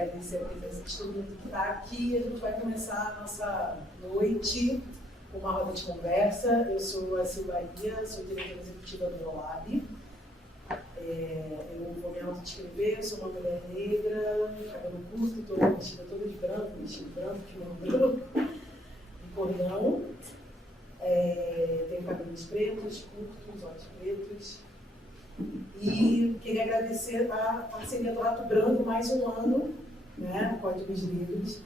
agradecer a presença de todo mundo que está aqui. A gente vai começar a nossa noite com uma roda de conversa. Eu sou a Silvaria, sou diretora executiva do Olab. Eu vou me autodescrever, sou uma mulher negra, cabelo curto, estou vestida toda de branco, vestido branco, kimono de cordão. Tenho cabelos pretos, curtos, olhos pretos. E queria agradecer a parceria do Ato Branco, mais um ano, né, Códigos Negros,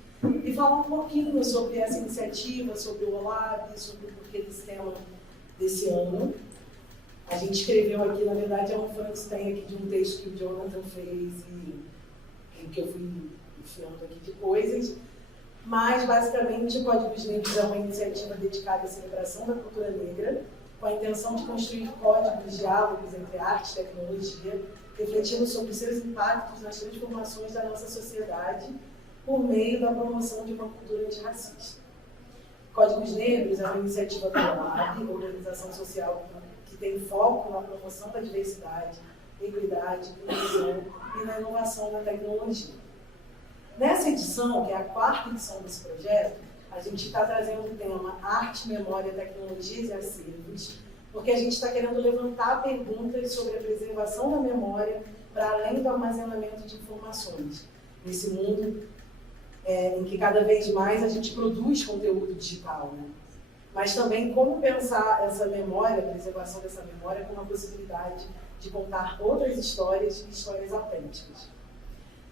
e falar um pouquinho sobre essa iniciativa, sobre o Olab, sobre o porquê desse tema desse ano. A gente escreveu aqui, na verdade, é um Frankenstein aqui de um texto que o Jonathan fez e que eu fui enfiando aqui de coisas. Mas, basicamente, o Códigos Negros é uma iniciativa dedicada à celebração da cultura negra, com a intenção de construir códigos, diálogos entre arte e tecnologia, refletindo sobre seus impactos nas transformações da nossa sociedade por meio da promoção de uma cultura antirracista. Códigos Negros é uma iniciativa do Olab, organização social que tem foco na promoção da diversidade, equidade, inclusão e na inovação na tecnologia. Nessa edição, que é a 4ª edição desse projeto, a gente está trazendo o tema Arte, Memória, Tecnologias e Acervos, porque a gente está querendo levantar perguntas sobre a preservação da memória para além do armazenamento de informações. Nesse mundo em que cada vez mais a gente produz conteúdo digital, né? Mas também como pensar essa memória, a preservação dessa memória, como uma possibilidade de contar outras histórias e histórias autênticas.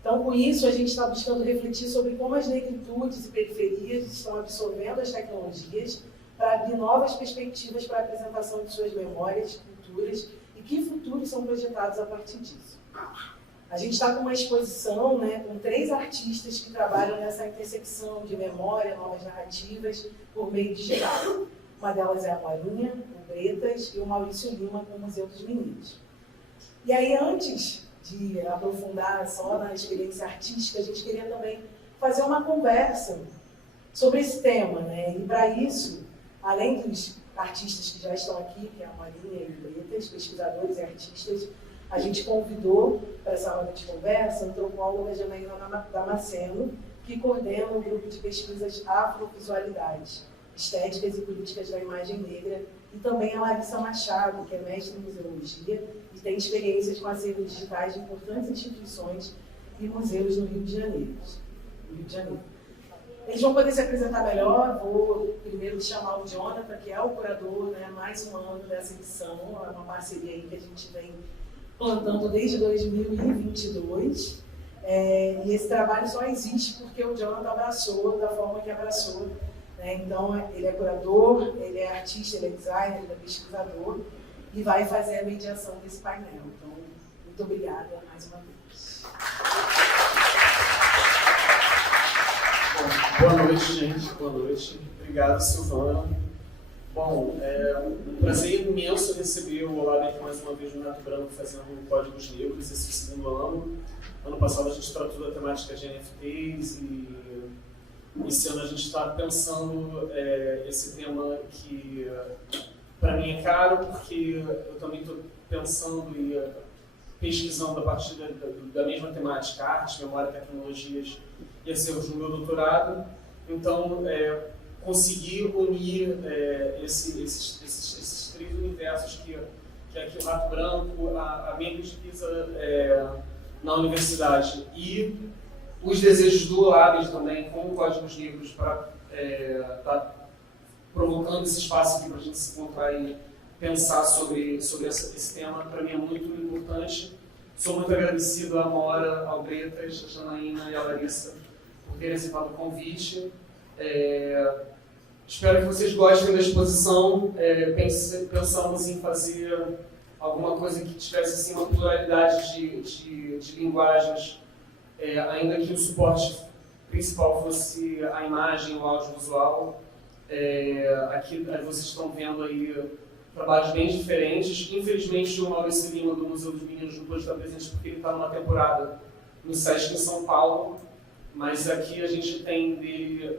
Então, com isso, a gente está buscando refletir sobre como as negritudes e periferias estão absorvendo as tecnologias para abrir novas perspectivas para a apresentação de suas memórias, culturas e que futuros são projetados a partir disso. A gente está com uma exposição, né, com 3 artistas que trabalham nessa intersecção de memória, novas narrativas, por meio digital. Uma delas é a Morinha, o Bretas, e o Maurício Lima, com o Museu dos Meninos. E aí, antes de aprofundar só na experiência artística, a gente queria também fazer uma conversa sobre esse tema, né? E para isso, além dos artistas que já estão aqui, que é a Marinha e o Bretas, pesquisadores e artistas, a gente convidou para essa roda de conversa a antropóloga Janaína Damasceno, que coordena o grupo de pesquisas Afrovisualidades, Estéticas e Políticas da Imagem Negra, e também a Larissa Machado, que é mestre em museologia e tem experiências com acervos digitais de importantes instituições e museus no Rio de Janeiro. Eles vão poder se apresentar melhor. Vou primeiro chamar o Jonathan, que é o curador, né, mais um ano dessa edição, é uma parceria aí que a gente vem plantando desde 2022. E esse trabalho só existe porque o Jonathan abraçou da forma que abraçou. Então, ele é curador, ele é artista, ele é designer, ele é pesquisador e vai fazer a mediação desse painel. Então, muito obrigada mais uma vez. Bom, boa noite, gente. Boa noite. Obrigado, Silvana. Bom, é um prazer imenso receber o Olab aqui mais uma vez no Ato Branco fazendo Códigos Negros esse 2º ano. Ano passado a gente tratou da temática de NFTs e esse ano a gente está pensando esse tema que para mim é caro, porque eu também estou pensando e pesquisando a partir da mesma temática, arte, memória, tecnologias e acervos no meu doutorado. Então, conseguir unir esses 3 universos que aqui o Rato Branco, a minha pesquisa na universidade e os desejos do Olab também, com Códigos Negros, para estar provocando esse espaço aqui para a gente se encontrar e pensar sobre esse tema, para mim é muito importante. Sou muito agradecido à Amora, ao Bretas, à Janaína e à Larissa por terem aceitado o convite. Espero que vocês gostem da exposição. Pensamos em fazer alguma coisa que tivesse assim, uma pluralidade de linguagens, ainda que o suporte principal fosse a imagem, o audiovisual. Aqui vocês estão vendo aí trabalhos bem diferentes. Infelizmente, o Maurício Lima, do Museu dos Meninos, não pôde estar presente porque ele está numa temporada no SESC em São Paulo, mas aqui a gente tem dele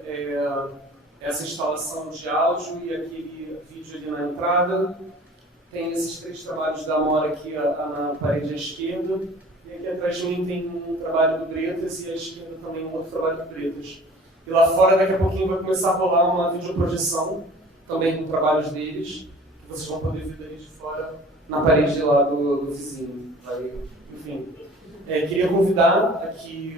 essa instalação de áudio e aquele vídeo ali na entrada. Tem esses 3 trabalhos da Amora aqui na parede à esquerda, E aqui atrás de mim tem um trabalho do Bretas e à esquerda também um outro trabalho do Bretas. E lá fora, daqui a pouquinho, vai começar a rolar uma videoprojeção, também com trabalhos deles, que vocês vão poder ver daí de fora, na parede lá do vizinho. Enfim, queria convidar aqui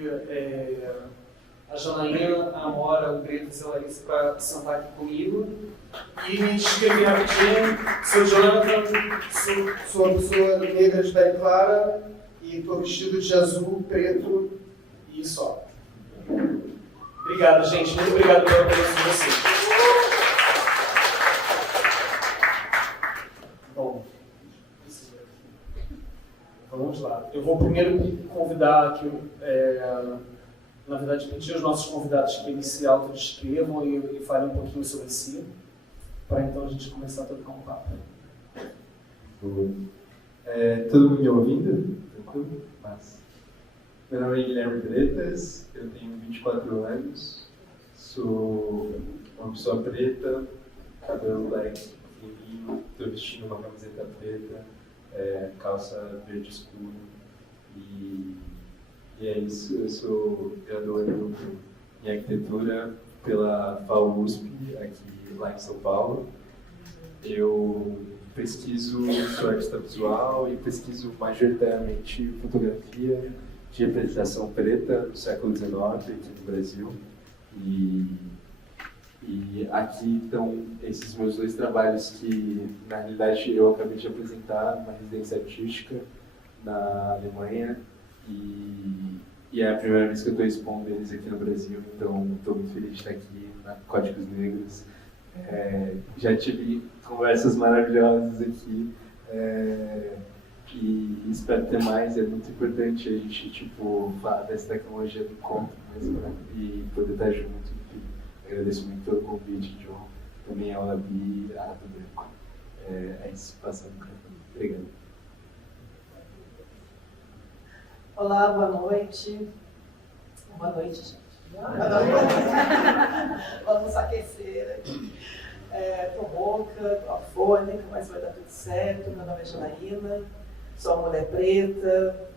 a Janaína, a Amora, o Bretas e a Larissa para sentar aqui comigo e me descrever rapidinho. Sou Jonathan, sou uma pessoa negra de pele clara e estou vestido de azul, preto e só. Obrigado, gente. Muito obrigado pela presença de vocês. Bom, vamos lá. Eu vou primeiro convidar aqui, na verdade, pedir aos nossos convidados que eles se autodescrevam e falem um pouquinho sobre si, para então a gente começar a trocar um papo. Todo mundo me ouvindo? Tranquilo? Mas... Meu nome é Guilherme Bretas, eu tenho 24 anos, sou uma pessoa preta, cabelo black, fininho, estou vestindo uma camiseta preta, calça verde escuro e é isso. Eu sou graduando em arquitetura pela FAUSP, aqui lá em São Paulo. Eu sou artista visual e pesquiso majoritariamente fotografia de representação preta do século XIX aqui no Brasil. E aqui estão esses meus dois trabalhos que, na realidade, eu acabei de apresentar numa residência artística na Alemanha. E é a primeira vez que eu estou expondo eles aqui no Brasil, então estou muito feliz de estar aqui na Códigos Negros. Já tive conversas maravilhosas aqui. E espero ter mais. É muito importante a gente falar dessa tecnologia do encontro mesmo, né? E poder estar junto. Agradeço muito pelo convite, João, também ao Labi e a Rato Branco. É isso, passando o cartão. Obrigado. Olá, boa noite. Boa noite, gente. Boa noite. Vamos aquecer aqui. Tô rouca, tô afônica, mas vai dar tudo certo. Meu nome é Janaína. Sou uma mulher preta,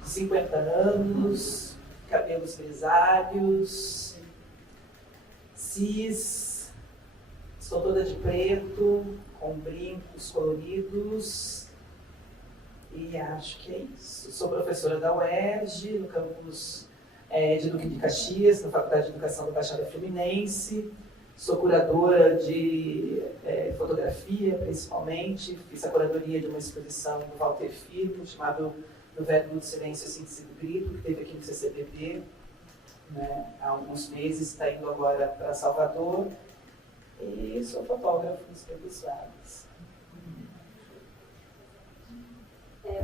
de 50 anos, cabelos grisalhos, cis, sou toda de preto, com brincos coloridos e acho que é isso. Sou professora da UERJ, no campus de Duque de Caxias, na Faculdade de Educação da Baixada Fluminense. Sou curadora de fotografia, principalmente. Fiz a curadoria de uma exposição do Walter Filho, chamado Do Verbo do Silêncio, a Síntese do Grito, que teve aqui no CCBB, né, há alguns meses, está indo agora para Salvador. E sou fotógrafo nos tempos vários.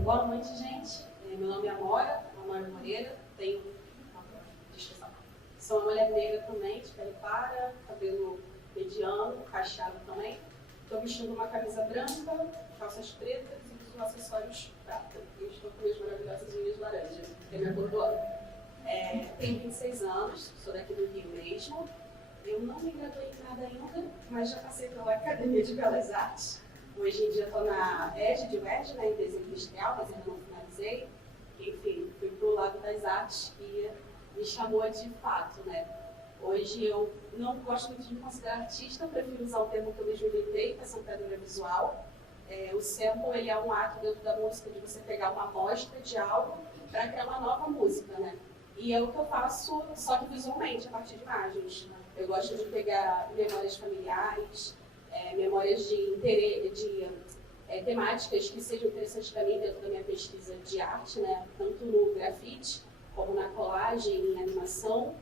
Boa noite, gente. Meu nome é Amora Moreira, tenho... Sou uma mulher negra também, de pele clara, cabelo mediano, cacheado também. Estou vestindo uma camisa branca, calças pretas e uso acessórios prata. E estou com minhas maravilhosas unhas laranja, que é minha cor do ano. Tenho 26 anos, sou daqui do Rio mesmo. Eu não me graduei em nada ainda, mas já passei pela Academia de Belas Artes. Hoje em dia estou na EGE, em desenho industrial, mas ainda não finalizei. Enfim, fui para o lado das artes e me chamou de fato, né? Hoje eu não gosto muito de me considerar artista, prefiro usar o termo que eu mesmo inventei, que é sampleadora visual. O sample, ele é um ato dentro da música de você pegar uma amostra de algo para criar uma nova música, né? E é o que eu faço, só que visualmente, a partir de imagens. Eu gosto de pegar memórias familiares, memórias de temáticas que sejam interessantes para mim dentro da minha pesquisa de arte, né? Tanto no grafite, como na colagem, em animação.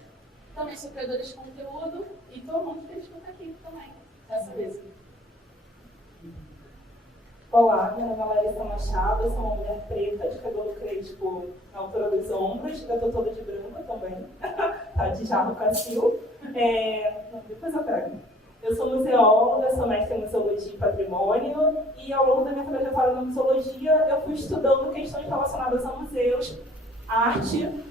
Também sou criadora de conteúdo e estou muito feliz por estar aqui também, nessa mesa. Olá, meu nome é Larissa Machado, eu sou uma mulher preta, de cabelo crespo na altura dos ombros, eu estou toda de branco também, tá de jarro cacil. Depois eu pego. Eu sou museóloga, sou mestre em museologia e patrimônio, e ao longo da minha trajetória na museologia eu fui estudando questões relacionadas a museus, arte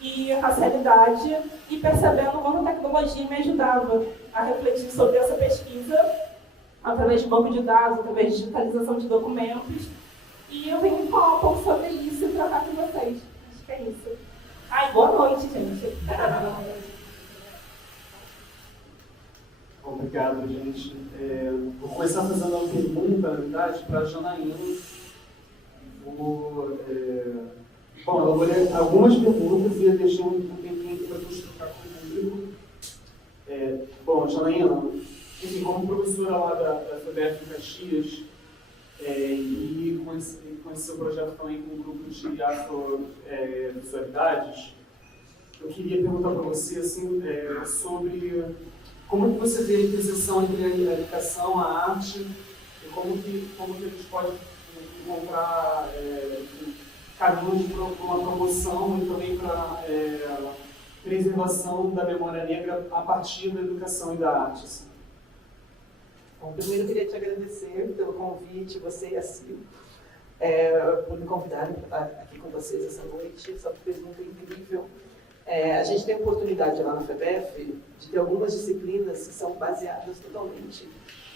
e racialidade, e percebendo como a tecnologia me ajudava a refletir sobre essa pesquisa através de banco de dados, através de digitalização de documentos. E eu venho falar Boa noite, gente. Obrigado, gente. Vou começar fazendo uma pergunta, na verdade, para a Janaína. Bom, eu elaborei algumas perguntas e deixei um tempinho aqui para você trocar comigo. Bom, Janaína, enfim, como professora lá da FEBEF em Caxias, e com esse seu projeto também com o grupo de afrovisualidades, eu queria perguntar para você assim, sobre como que você vê a interseção entre a educação, a arte, e como que a gente pode encontrar caminhos para uma promoção e também para preservação da memória negra a partir da educação e da arte. Assim. Bom, primeiro eu queria te agradecer pelo convite, você e a Sil, por me convidarem para estar aqui com vocês essa noite. Essa pergunta incrível. A gente tem a oportunidade lá na FEBEF de ter algumas disciplinas que são baseadas totalmente,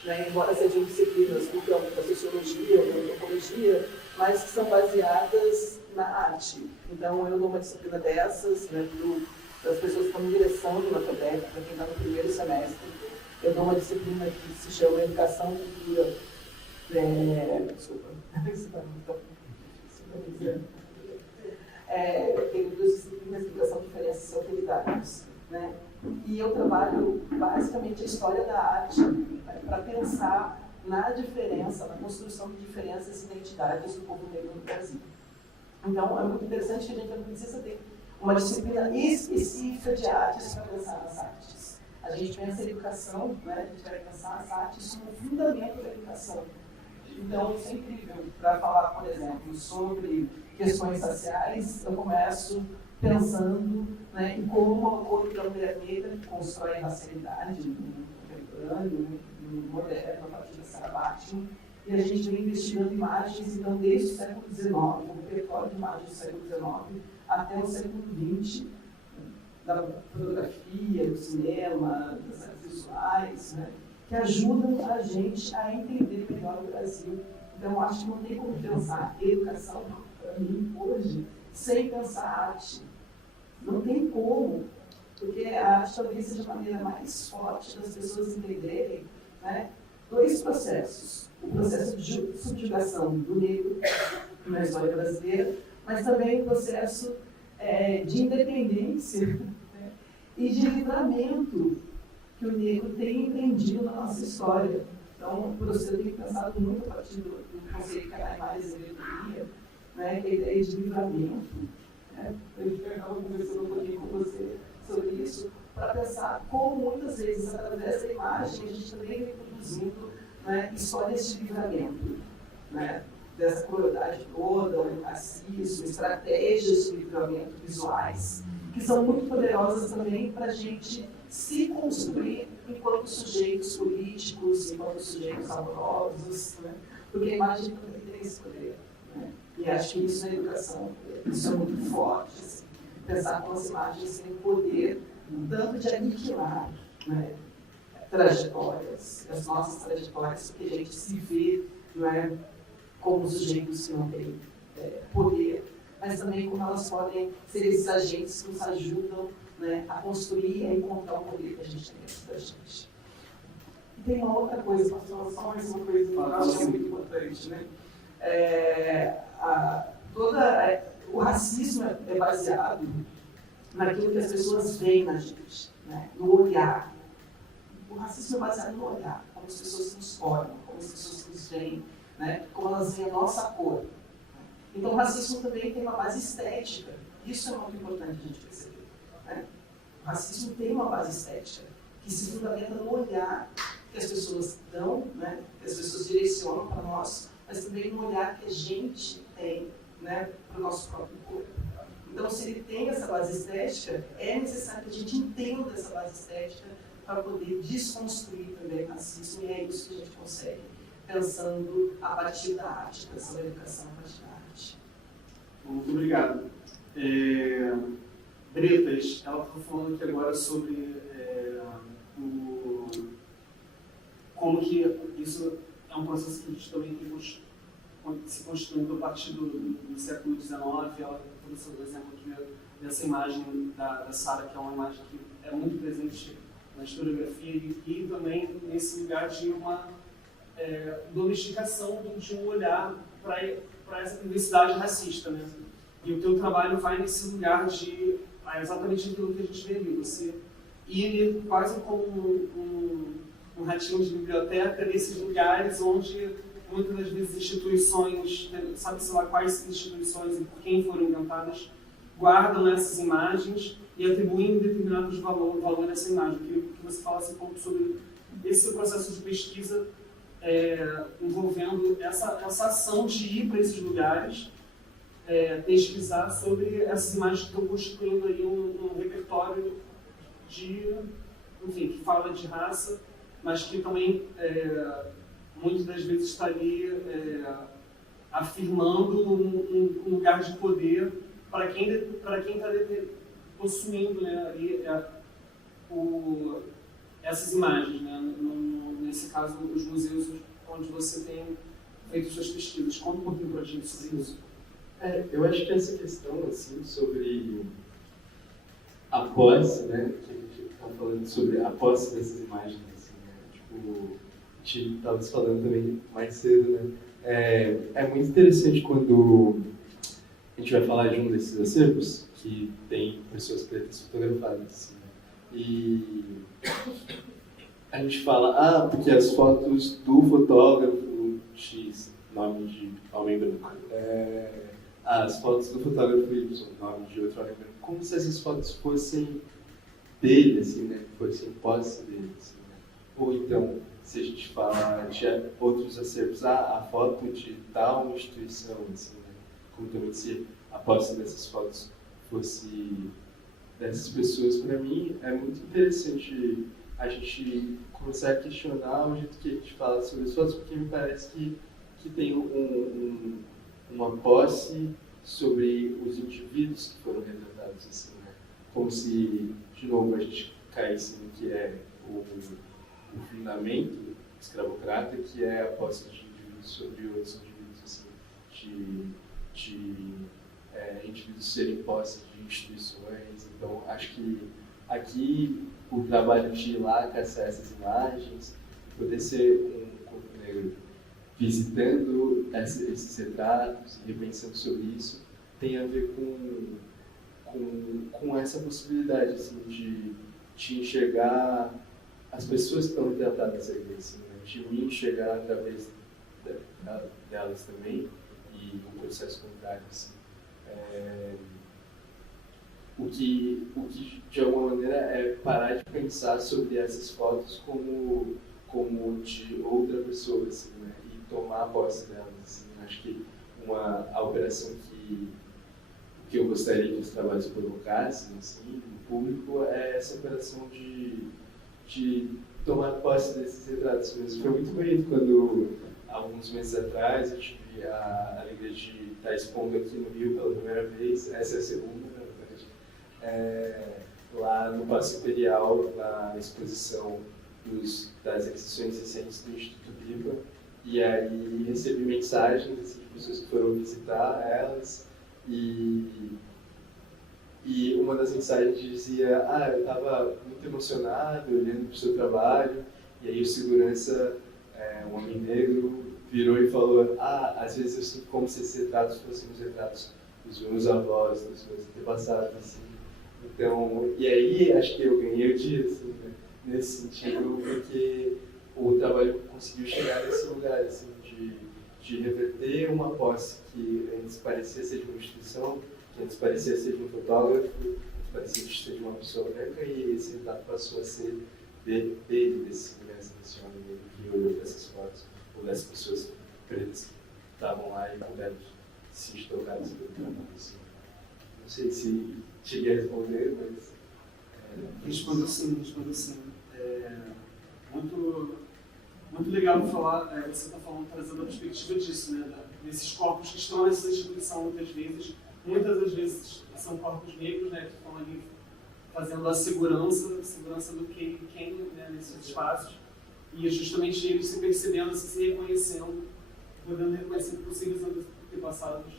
né, embora sejam disciplinas do campo da sociologia, da antropologia, mas que são baseadas na arte. Então, eu dou uma disciplina dessas, né, para as pessoas que estão ingressando na FEBEF, para quem está no primeiro semestre. Eu dou uma disciplina que se chama Educação e Cultura. Desculpa, isso está muito difícil. Tenho duas disciplinas, Educação, Diferenças e Autoridades. Né? E eu trabalho basicamente a história da arte, né, para pensar na diferença, na construção de diferenças e identidades do povo negro no Brasil. Então, é muito interessante que a gente não precisa ter uma disciplina específica de artes para pensar nas artes. A gente pensa em educação, né? A gente vai pensar as artes como fundamento da educação. Então, isso é incrível. Para falar, por exemplo, sobre questões raciais, eu começo pensando, né, em como a cor da mulher negra constrói a racialidade no mundo contemporâneo, no mundo moderno, a partir da Sarah Bachman. E a gente vem investigando imagens, então, desde o século XIX, o repertório de imagens do século XIX até o século XX, da fotografia, do cinema, das artes visuais, né, que ajudam a gente a entender melhor o Brasil. Então, acho que não tem como pensar educação, para mim, hoje, sem pensar arte. Não tem como, porque a arte talvez seja a maneira mais forte das pessoas entenderem, né, dois processos. O processo de subjugação do negro na história brasileira, mas também o processo de independência, né, e de livramento que o negro tem empreendido na nossa história. Então, o professor tem pensado muito a partir do conceito que a Naimara desenvolvia, né, que é a ideia de livramento. Né? A gente acaba conversando um pouquinho com você sobre isso, para pensar como muitas vezes, através da imagem, a gente também vem produzindo, né, histórias de livramento, né, dessa crueldade toda, o racismo, estratégias de livramento visuais, que são muito poderosas também para a gente se construir enquanto sujeitos políticos, enquanto sujeitos amorosos, né? Porque a imagem também tem esse poder. Né? E acho que isso na educação, isso é muito forte. Assim. Pensar com as imagens têm poder tanto de aniquilar, né, trajetórias, as nossas trajetórias, porque a gente se vê, né, como sujeitos que não têm poder, mas também como elas podem ser esses agentes que nos ajudam, né, a construir e a encontrar o poder que a gente tem dentro da gente. E tem uma outra coisa, pastor, só mais uma coisa que eu acho que é muito importante. Né? O racismo é baseado naquilo que as pessoas veem na gente, né? No olhar. O racismo é baseado no olhar, como as pessoas nos olham, como as pessoas nos veem, né? Como elas veem a nossa cor. Então, o racismo também tem uma base estética. Isso é muito importante a gente perceber. Né? O racismo tem uma base estética que se fundamenta no olhar que as pessoas dão, né? Que as pessoas direcionam para nós, mas também no olhar que a gente tem, né, para o nosso próprio corpo. Então, se ele tem essa base estética, é necessário que a gente entenda essa base estética para poder desconstruir também o racismo, e é isso que a gente consegue, pensando a partir da arte, pensando a educação a partir da arte. Muito obrigado. Bretas, ela está falando aqui agora sobre como que isso é um processo que a gente também tem se constituindo a partir do século XIX, ela trouxe o exemplo aqui dessa imagem da Sara, que é uma imagem que é muito presente na historiografia e também nesse lugar de uma domesticação de um olhar para essa diversidade racista, né? E o teu trabalho vai nesse lugar de exatamente aquilo que a gente vê ali, você ir quase como um ratinho de biblioteca nesses lugares onde muitas das vezes instituições, sabe-se lá quais instituições e por quem foram inventadas, guardam essas imagens e atribuem determinados valor a essa imagem. Eu queria que você falasse um pouco sobre esse processo de pesquisa envolvendo essa ação de ir para esses lugares, pesquisar sobre essas imagens que estão constituindo aí um repertório enfim, que fala de raça, mas que também muitas das vezes está ali afirmando um lugar de poder para quem está possuindo, né, ali, essas imagens, né, nesse caso os museus onde você tem feito suas pesquisas. Conta um pouquinho para a gente sobre isso. Eu acho que essa questão assim, sobre a posse, né, que a gente está falando sobre a posse dessas imagens, assim, né, tipo, a gente estava falando também mais cedo, né, é muito interessante quando a gente vai falar de um desses acervos que tem pessoas pretas fotografadas, assim, né, e a gente fala, porque as fotos do fotógrafo X, nome de homem branco, as fotos do fotógrafo Y, nome de outro homem branco, como se essas fotos fossem dele, assim, né? Fossem posse dele, assim, né? Ou então, se a gente fala de outros acervos, a foto de tal instituição, assim, né? Como também se a posse dessas fotos fosse dessas pessoas, para mim é muito interessante a gente começar a questionar o jeito que a gente fala sobre as fotos, porque me parece que tem uma posse sobre os indivíduos que foram retratados, assim, né? Como se, de novo, a gente caísse no que é o fundamento escravocrata, que é a posse de indivíduos sobre outros indivíduos, assim, de indivíduos serem posse de instituições. Então, acho que aqui o trabalho de ir lá caçar essas imagens, poder ser um corpo negro visitando esses retratos e repensando sobre isso, tem a ver com essa possibilidade, assim, de enxergar as pessoas que estão retratadas ali, assim, né? De me enxergar através delas também, e no processo contrário, assim. O que de alguma maneira é parar de pensar sobre essas fotos como de outra pessoa, assim, né? E tomar posse delas, assim. Acho que a operação que eu gostaria que os trabalhos provocassem, assim, no público, é essa operação de tomar posse desses retratos mesmo. Foi muito bonito quando, alguns meses atrás, eu tive a alegria de estar expondo aqui no Rio pela primeira vez, essa é a segunda, na verdade, lá no Paço Imperial, na exposição das exposições recentes do Instituto Viva, e aí recebi mensagens assim, de pessoas que foram visitar elas, e uma das mensagens dizia, eu estava muito emocionado olhando para o seu trabalho, e aí o segurança, um homem negro, virou e falou, às vezes eu sinto como se esses retratos fossem os retratos dos meus avós, dos meus antepassados, assim. Então, e aí acho que eu ganhei o dia, assim, né? Nesse sentido, porque o trabalho conseguiu chegar nesse lugar, assim, de reverter uma posse que antes parecia ser de uma instituição, que antes parecia ser de um fotógrafo, que parecia ser de uma pessoa branca, e esse retrato passou a ser dele, desse segurança, desse homem negro que olhou para essas fotos, ou dessas pessoas pretas que estavam lá e puderam se sentir tocadas pelo trabalho. Assim. Não sei se cheguei a responder, mas... Respondo sim. Muito legal falar, você está falando, trazendo a perspectiva disso, né? Desses corpos que estão nessa instituição muitas das vezes são corpos negros, né? Que estão ali fazendo a segurança do quem né, nesses espaços, e é justamente eles se percebendo, se reconhecendo podendo reconhecer possíveis antepassados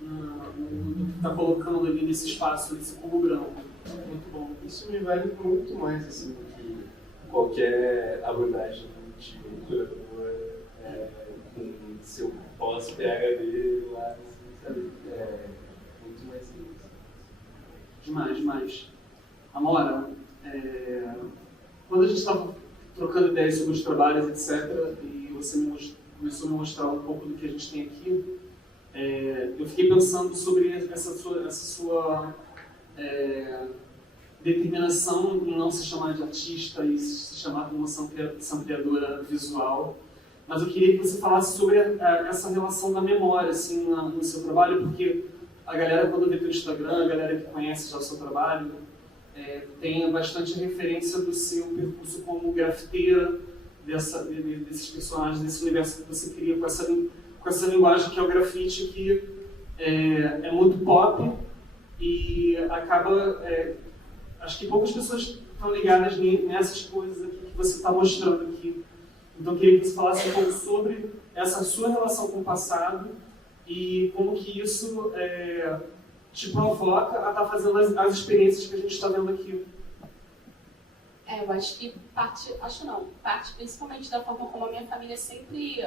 no que está colocando ali nesse espaço, nesse cubo branco. Muito bom. Isso me vale muito mais assim, do que qualquer abordagem de curador com seu pós-PhD lá, assim, sabe? Muito mais isso. Demais. Amora, quando a gente estava trocando ideias sobre os trabalhos, etc., e você começou a me mostrar um pouco do que a gente tem aqui, eu fiquei pensando sobre essa sua determinação em não se chamar de artista e se chamar de uma sampleadora visual. Mas eu queria que você falasse sobre essa relação da memória assim, no seu trabalho, porque a galera, quando vê pelo Instagram, a galera que conhece já o seu trabalho, tem bastante referência do seu percurso como grafiteira, desses personagens, desse universo que você cria com essa linguagem que é o grafite, que é muito pop e acaba... acho que poucas pessoas estão ligadas nessas coisas aqui que você está mostrando aqui. Então eu queria que você falasse um pouco sobre essa sua relação com o passado e como que isso te provoca a estar fazendo as experiências que a gente está vendo aqui. Eu acho que parte principalmente da forma como a minha família sempre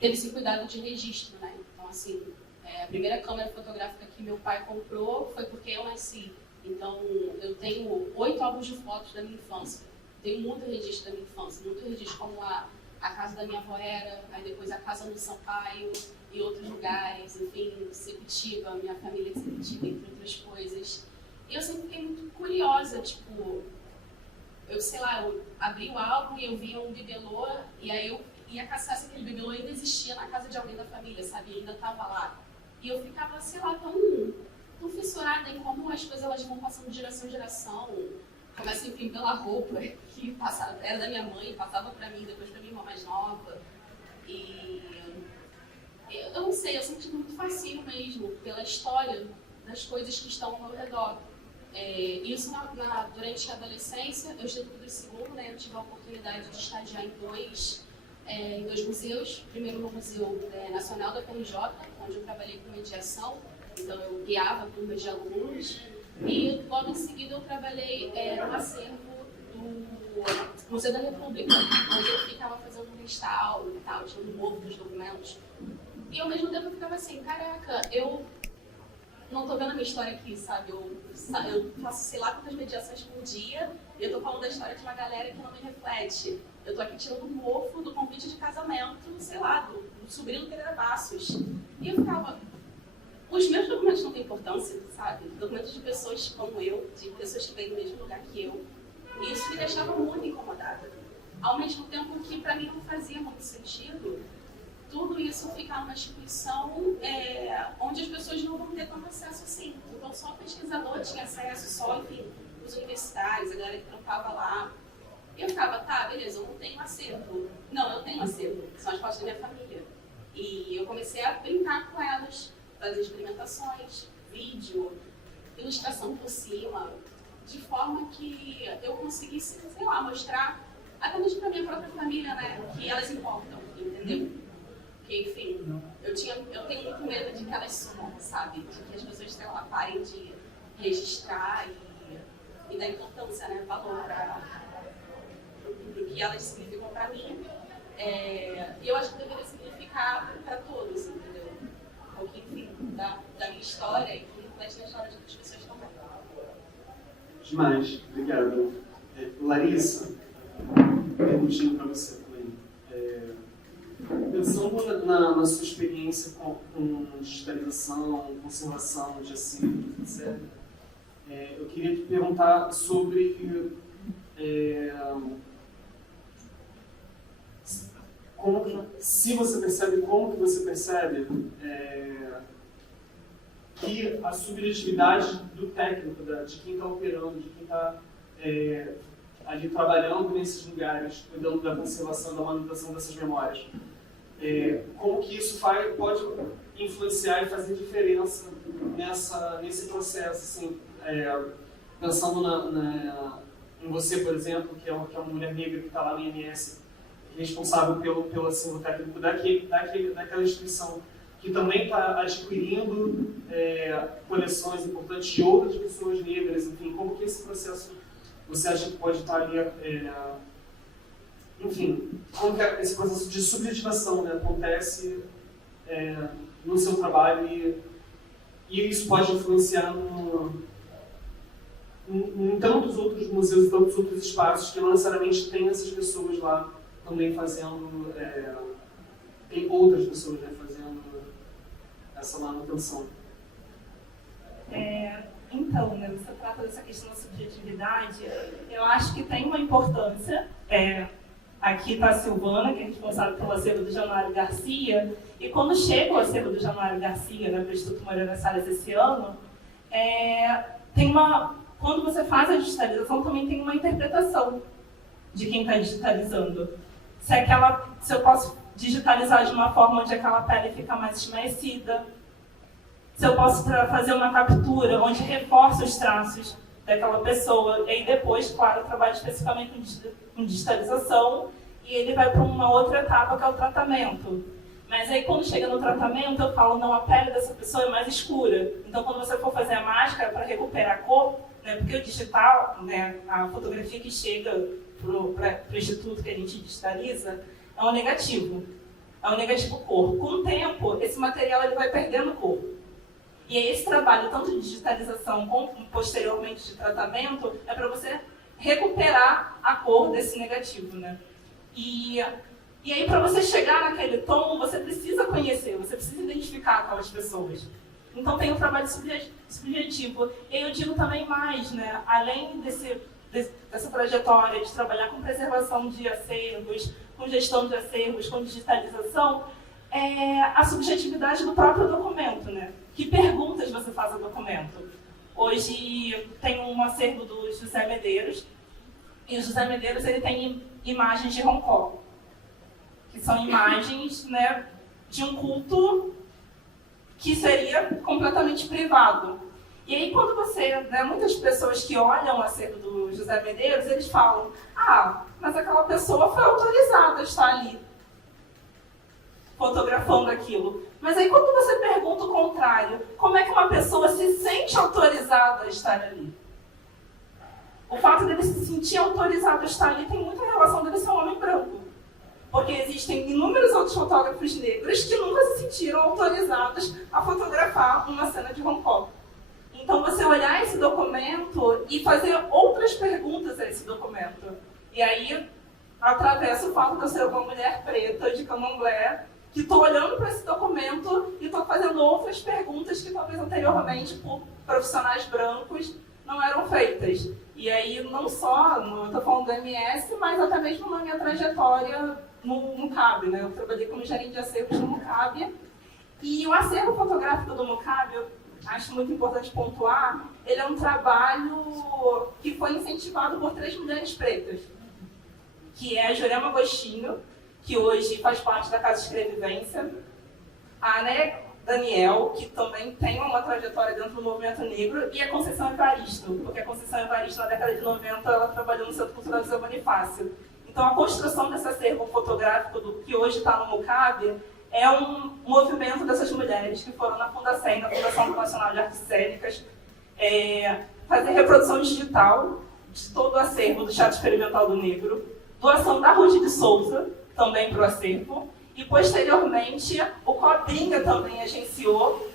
teve esse cuidado de registro, né? Então, assim, a primeira câmera fotográfica que meu pai comprou foi porque eu nasci. Então, eu tenho 8 álbuns de fotos da minha infância. Tenho muito registro da minha infância, muito registro como a casa da minha avó era, aí depois a casa no Sampaio e outros lugares, enfim, Sepitiba, minha família de Sepitiba, entre outras coisas. E eu sempre fiquei muito curiosa, tipo, eu abri o álbum e eu via um bibelô, e aí eu ia caçar se aquele bibelô ainda existia na casa de alguém da família, sabe? Ainda estava lá. E eu ficava, tão fissurada em como as coisas elas vão passando de geração em geração. Começa, enfim, pela roupa, que era da minha mãe, passava pra mim, depois pra minha irmã mais nova. E eu não sei, eu sempre tive muito fascínio mesmo pela história das coisas que estão ao meu redor. Isso durante a adolescência, eu estudei tudo segundo, né? Eu tive a oportunidade de estagiar em dois museus. Primeiro no Museu Nacional da FRJ, onde eu trabalhei com mediação. Então eu guiava turmas de alunos. E logo em seguida eu trabalhei no acervo do Museu da República, onde eu ficava fazendo um restauro e tal, tirando um pouco dos documentos. E ao mesmo tempo eu ficava assim, caraca, eu não tô vendo a minha história aqui, sabe? Eu faço sei lá quantas mediações por dia e eu tô falando da história de uma galera que não me reflete. Eu tô aqui tirando um mofo do convite de casamento, sei lá, do sobrinho do Pereira Passos. E eu ficava... Os meus documentos não têm importância, sabe? Documentos de pessoas como eu, de pessoas que vêm do mesmo lugar que eu. E isso me deixava muito incomodada. Ao mesmo tempo que para mim não fazia muito sentido tudo isso ficar numa instituição onde as pessoas não vão ter tanto acesso assim. Então só o pesquisador tinha acesso, só, enfim, os universitários, a galera que trampava lá. E eu ficava, tá, beleza, eu não tenho acervo. Não, eu tenho acervo, são as fotos da minha família. E eu comecei a brincar com elas, fazer experimentações, vídeo, ilustração por cima, de forma que eu conseguisse, sei lá, mostrar, até mesmo para minha própria família, né, que elas importam, entendeu? Porque, enfim, eu tenho muito medo de que elas sumam, sabe? De que as pessoas, sei lá, parem de registrar e dar importância, né, valor para o que elas significam para mim. E eu acho que deveria significar para todos, entendeu? Porque, enfim, da minha história e que reflete na história de outras pessoas também. Demais, obrigado. Larissa, perguntinho para você também. Pensando na sua experiência com digitalização, conservação de acervos, etc., eu queria te perguntar sobre como que você percebe que a subjetividade do técnico, de quem está operando, de quem está ali trabalhando nesses lugares, cuidando da conservação, da manutenção dessas memórias. Como que isso pode influenciar e fazer diferença nesse processo, assim, pensando em você, por exemplo, que é uma mulher negra que está lá no INS, responsável pelo acervo técnico daquela instituição, que também está adquirindo coleções importantes de outras pessoas negras, enfim, como que esse processo você acha que pode estar ali, enfim, como que esse processo de subjetivação, né, acontece no seu trabalho e isso pode influenciar em tantos outros museus e tantos outros espaços que não necessariamente tem essas pessoas lá também fazendo, tem outras pessoas, né, fazendo essa manutenção. Então, né, você trata dessa questão da subjetividade, eu acho que tem uma importância. Aqui está a Silvana, que é responsável pelo acervo do Januário Garcia, e quando chega o acervo do Januário Garcia, né, para o Instituto Moreira Salles esse ano, quando você faz a digitalização, também tem uma interpretação de quem está digitalizando. Se eu posso digitalizar de uma forma onde aquela pele fica mais esmaecida, se eu posso fazer uma captura onde reforça os traços daquela pessoa, e aí depois, claro, eu trabalho especificamente com digitalização, e ele vai para uma outra etapa, que é o tratamento. Mas aí, quando chega no tratamento, eu falo, não, a pele dessa pessoa é mais escura. Então, quando você for fazer a máscara para recuperar a cor, né, porque o digital, né, a fotografia que chega para o instituto que a gente digitaliza, é um negativo cor. Com o tempo, esse material ele vai perdendo cor. E aí, esse trabalho, tanto de digitalização como posteriormente de tratamento, é para você recuperar a cor desse negativo, né? E aí, para você chegar naquele tom, você precisa conhecer, você precisa identificar aquelas pessoas. Então, tem um trabalho subjetivo. E eu digo também mais, né? Além dessa trajetória de trabalhar com preservação de acervos, com gestão de acervos, com digitalização, a subjetividade do próprio documento, né? Que perguntas você faz ao documento? Hoje tem um acervo do José Medeiros, e o José Medeiros ele tem imagens de Hong Kong, que são imagens, né, de um culto que seria completamente privado. E aí quando muitas pessoas que olham o acervo do José Medeiros, eles falam, mas aquela pessoa foi autorizada a estar ali fotografando aquilo. Mas aí quando você pergunta o contrário, como é que uma pessoa se sente autorizada a estar ali? O fato dele se sentir autorizado a estar ali tem muita relação dele ser um homem branco. Porque existem inúmeros outros fotógrafos negros que nunca se sentiram autorizados a fotografar uma cena de Hong Kong. Então você olhar esse documento e fazer outras perguntas a esse documento. E aí atravessa o fato de eu ser uma mulher preta de candomblé, que estou olhando para esse documento e estou fazendo outras perguntas que talvez anteriormente, por profissionais brancos, não eram feitas. E aí, não só, eu estou falando do MS, mas até mesmo na minha trajetória no MUCAB, né? Eu trabalhei como gerente de acervos no MUCAB. E o acervo fotográfico do MUCAB, eu acho muito importante pontuar, ele é um trabalho que foi incentivado por 3 mulheres pretas, que é a Jurema Agostinho, que hoje faz parte da Casa Escrevivência, a Ana Daniel, que também tem uma trajetória dentro do movimento negro, e a Conceição Evaristo, porque a Conceição Evaristo, na década de 90, ela trabalhou no Centro Cultural José Bonifácio. Então, a construção desse acervo fotográfico que hoje está no MUCAB é um movimento dessas mulheres que foram na Fundacem, na Fundação Nacional de Artes Cênicas, fazer reprodução digital de todo o acervo do Teatro Experimental do Negro, doação da Ruth de Souza, também para o acervo, e posteriormente o Cobrinha também agenciou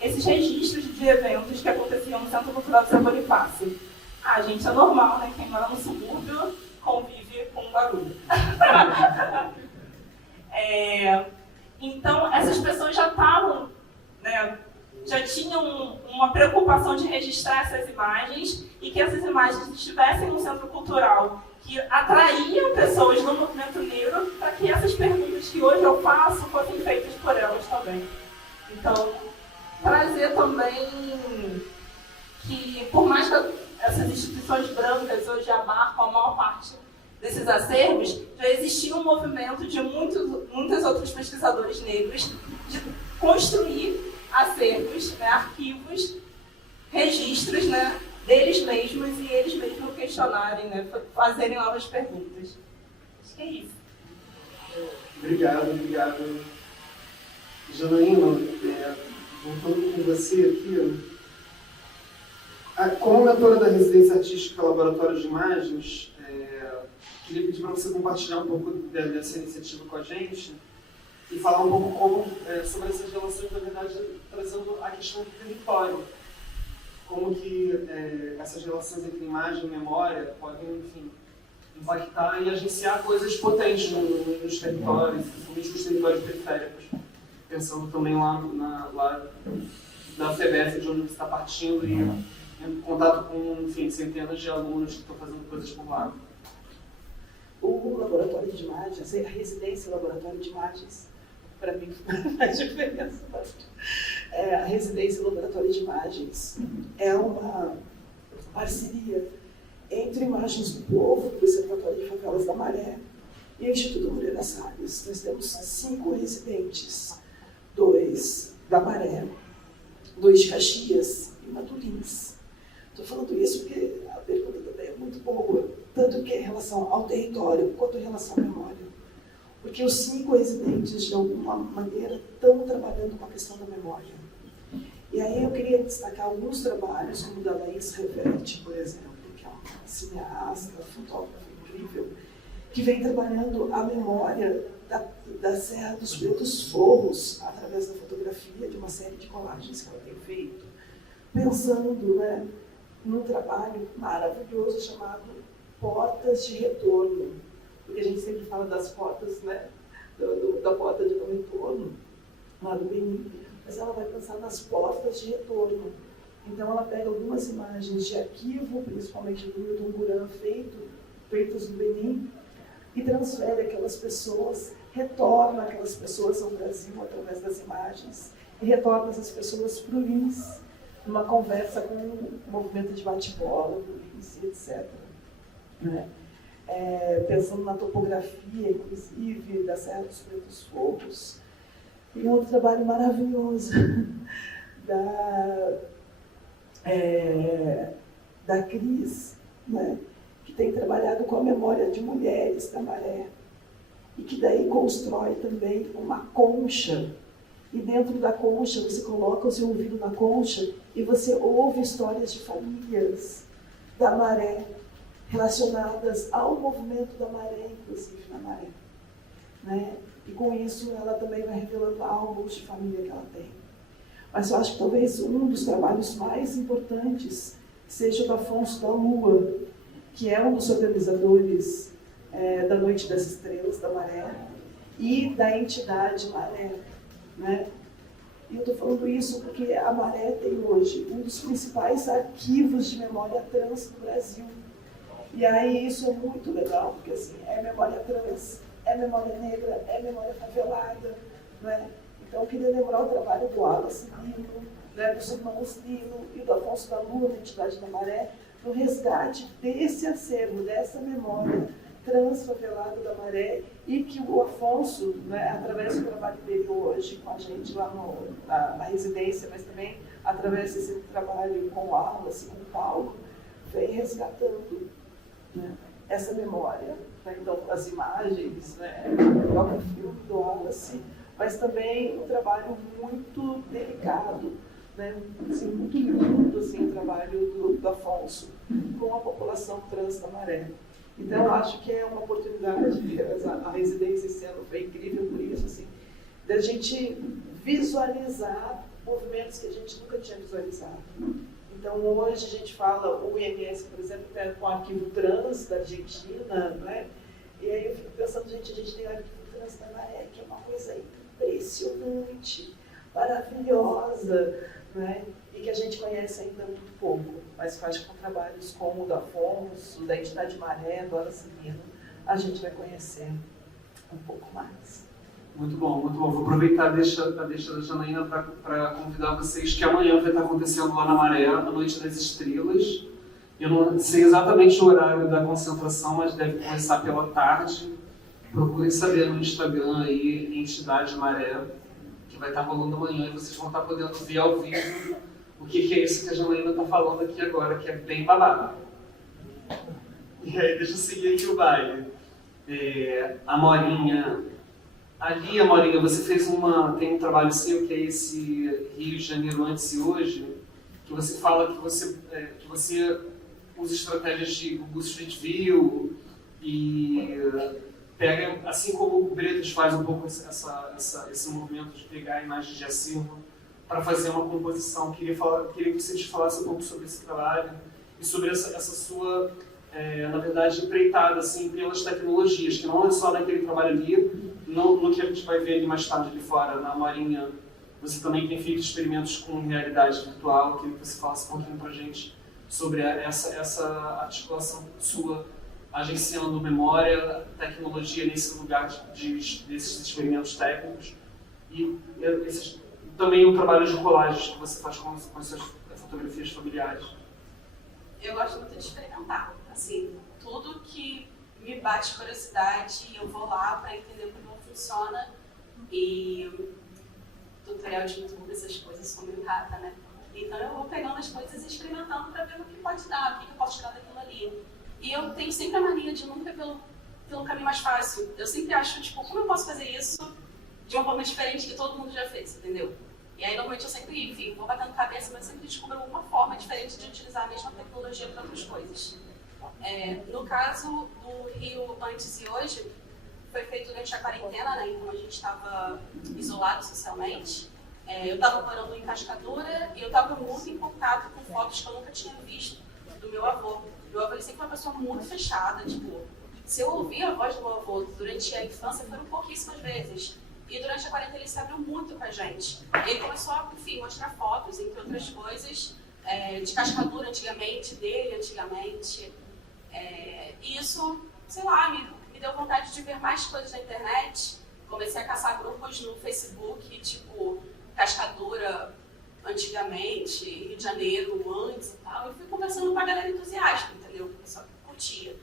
esses registros de eventos que aconteciam no Centro Cultural de São Bonifácio. Gente, é normal, né? Quem mora no subúrbio convive com barulho. Então, essas pessoas já estavam, né, já tinham uma preocupação de registrar essas imagens e que essas imagens estivessem no centro cultural, que atraíam pessoas do movimento negro para que essas perguntas que hoje eu faço fossem feitas por elas também. Então, trazer também que, por mais que essas instituições brancas hoje abarcam a maior parte desses acervos, já existia um movimento de muitos outros pesquisadores negros de construir acervos, né, arquivos, registros, né, deles mesmos e eles mesmos questionarem, né, fazerem novas perguntas. que é isso. Obrigado. Janaína, voltando com você aqui, como mentora da residência artística Laboratório de Imagens, queria pedir para você compartilhar um pouco dessa iniciativa com a gente e falar um pouco sobre essas relações, na verdade, trazendo a questão do território. Como que essas relações entre imagem e memória podem, enfim, impactar e agenciar coisas potentes nos territórios, principalmente nos territórios periféricos. Pensando também lá na FEBEF, de onde você está partindo, e em contato com, enfim, centenas de alunos que estão fazendo coisas por lá. O laboratório de imagens, a residência laboratório de imagens, para mim faz diferença. A residência laboratório de imagens é uma parceria entre Imagens do Povo, do Observatório de Favelas da Maré, e o Instituto Moreira Salles. Nós temos 5 residentes, 2 da Maré, 2 de Caxias e uma do Lins. Estou falando isso porque a pergunta também é muito boa, tanto que em relação ao território quanto em relação à memória. Porque os 5 residentes, de alguma maneira, estão trabalhando com a questão da memória. E aí eu queria destacar alguns trabalhos, como o da Laís Reverte, por exemplo, que é uma cineasta, fotógrafa incrível, que vem trabalhando a memória da Serra dos Pretos Forros, através da fotografia, de uma série de colagens que ela tem feito, pensando, né, num trabalho maravilhoso chamado Portas de Retorno. Porque a gente sempre fala das portas, né, da porta de não retorno, lá do Benin, mas ela vai pensar nas portas de retorno. Então ela pega algumas imagens de arquivo, principalmente do Milton Guran, feitas no Benin, e transfere aquelas pessoas, retorna aquelas pessoas ao Brasil através das imagens, e retorna essas pessoas para o Lins, numa conversa com o movimento de bate-bola do Lins, etc. Né? Pensando na topografia, inclusive, da Serra dos Pretos Forros. E um outro trabalho maravilhoso da Cris, né, que tem trabalhado com a memória de mulheres da Maré, e que daí constrói também uma concha. E dentro da concha, você coloca o seu ouvido na concha e você ouve histórias de famílias da Maré, relacionadas ao movimento da Maré, inclusive na Maré. Né? E com isso ela também vai revelando álbuns de família que ela tem. Mas eu acho que talvez um dos trabalhos mais importantes seja o do Afonso da Lua, que é um dos organizadores da Noite das Estrelas da Maré e da entidade Maré. Né? E eu estou falando isso porque a Maré tem hoje um dos principais arquivos de memória trans do Brasil. E aí isso é muito legal, porque assim, é memória trans, é memória negra, é memória favelada, né? Então eu queria lembrar o trabalho do Wallace Lino, né, dos irmãos Lino e do Afonso da Lua, da entidade da Maré, no resgate desse acervo, dessa memória transfavelada da Maré, e que o Afonso, né, através do trabalho dele hoje com a gente lá na residência, mas também através desse trabalho com o Wallace, com o Paulo, vem resgatando, né, essa memória. Né? Então, as imagens, né, o próprio filme do Wallace, mas também um trabalho muito delicado, né, assim, muito lindo assim, o trabalho do Afonso com a população trans da Maré. Então, eu acho que é uma oportunidade, a residência esse ano foi incrível por isso, assim, da gente visualizar movimentos que a gente nunca tinha visualizado. Então, hoje a gente fala, o IMS, por exemplo, com o arquivo trans da Argentina, né? E aí eu fico pensando, gente, a gente tem o arquivo trans da Maré, que é uma coisa impressionante, maravilhosa, né? E que a gente conhece ainda muito pouco, mas que eu acho que com trabalhos como o do Afonso, da entidade Maré, do Wallace Lino, a gente vai conhecer um pouco mais. Muito bom, muito bom. Vou aproveitar a deixa da Janaína para convidar vocês que amanhã vai estar acontecendo lá na Maré, a Noite das Estrelas. Eu não sei exatamente o horário da concentração, mas deve começar pela tarde. Procurem saber no Instagram aí, Entidade Maré, que vai estar rolando amanhã, e vocês vão estar podendo ver ao vivo o que é isso que a Janaína está falando aqui agora, que é bem babado. E aí, deixa eu seguir aqui o baile. Amorinha. Ali, Amorinha, você tem um trabalho seu que é esse Rio de Janeiro antes e hoje, que você fala que você usa estratégias de Google Street View e pega, assim como o Bretas faz um pouco esse movimento de pegar imagens de acervo para fazer uma composição. Queria que você te falasse um pouco sobre esse trabalho e sobre essa sua, na verdade, empreitada assim, pelas tecnologias, que não é só naquele trabalho ali, no que a gente vai ver ali mais tarde ali fora, na Marinha. Você também tem feito experimentos com realidade virtual. Queria que você falasse um pouquinho para a gente sobre essa articulação sua, agenciando memória, tecnologia nesse lugar desses experimentos técnicos e também o trabalho de colagens que você faz com as suas fotografias familiares. Eu gosto muito de experimentar, assim, tudo que me bate curiosidade, eu vou lá para entender como funciona. E tutorial de YouTube, essas coisas são meio rata, né? Então eu vou pegando as coisas e experimentando para ver o que pode dar, o que eu posso tirar daquilo ali. E eu tenho sempre a mania de nunca ir pelo caminho mais fácil. Eu sempre acho, tipo, como eu posso fazer isso de uma forma diferente que todo mundo já fez, entendeu? E aí, normalmente, eu sempre, enfim, vou batendo cabeça, mas sempre descubro alguma forma diferente de utilizar a mesma tecnologia para outras coisas. No caso do Rio antes e hoje, foi feito durante a quarentena, né? Então a gente estava isolado socialmente. Eu estava morando em Cascadura e eu estava muito em contato com fotos que eu nunca tinha visto do meu avô. Meu avô ele sempre foi uma pessoa muito fechada, tipo, se eu ouvia a voz do meu avô durante a infância, foram pouquíssimas vezes. E durante a quarentena ele se abriu muito com a gente. E ele começou a, enfim, mostrar fotos, entre outras coisas, de Cascadura antigamente, dele antigamente. E isso, sei lá, me deu vontade de ver mais coisas na internet. Comecei a caçar grupos no Facebook, tipo, Cascadura antigamente, Rio de Janeiro antes e tal. E fui conversando com a galera entusiasta, entendeu? O pessoal que curtia.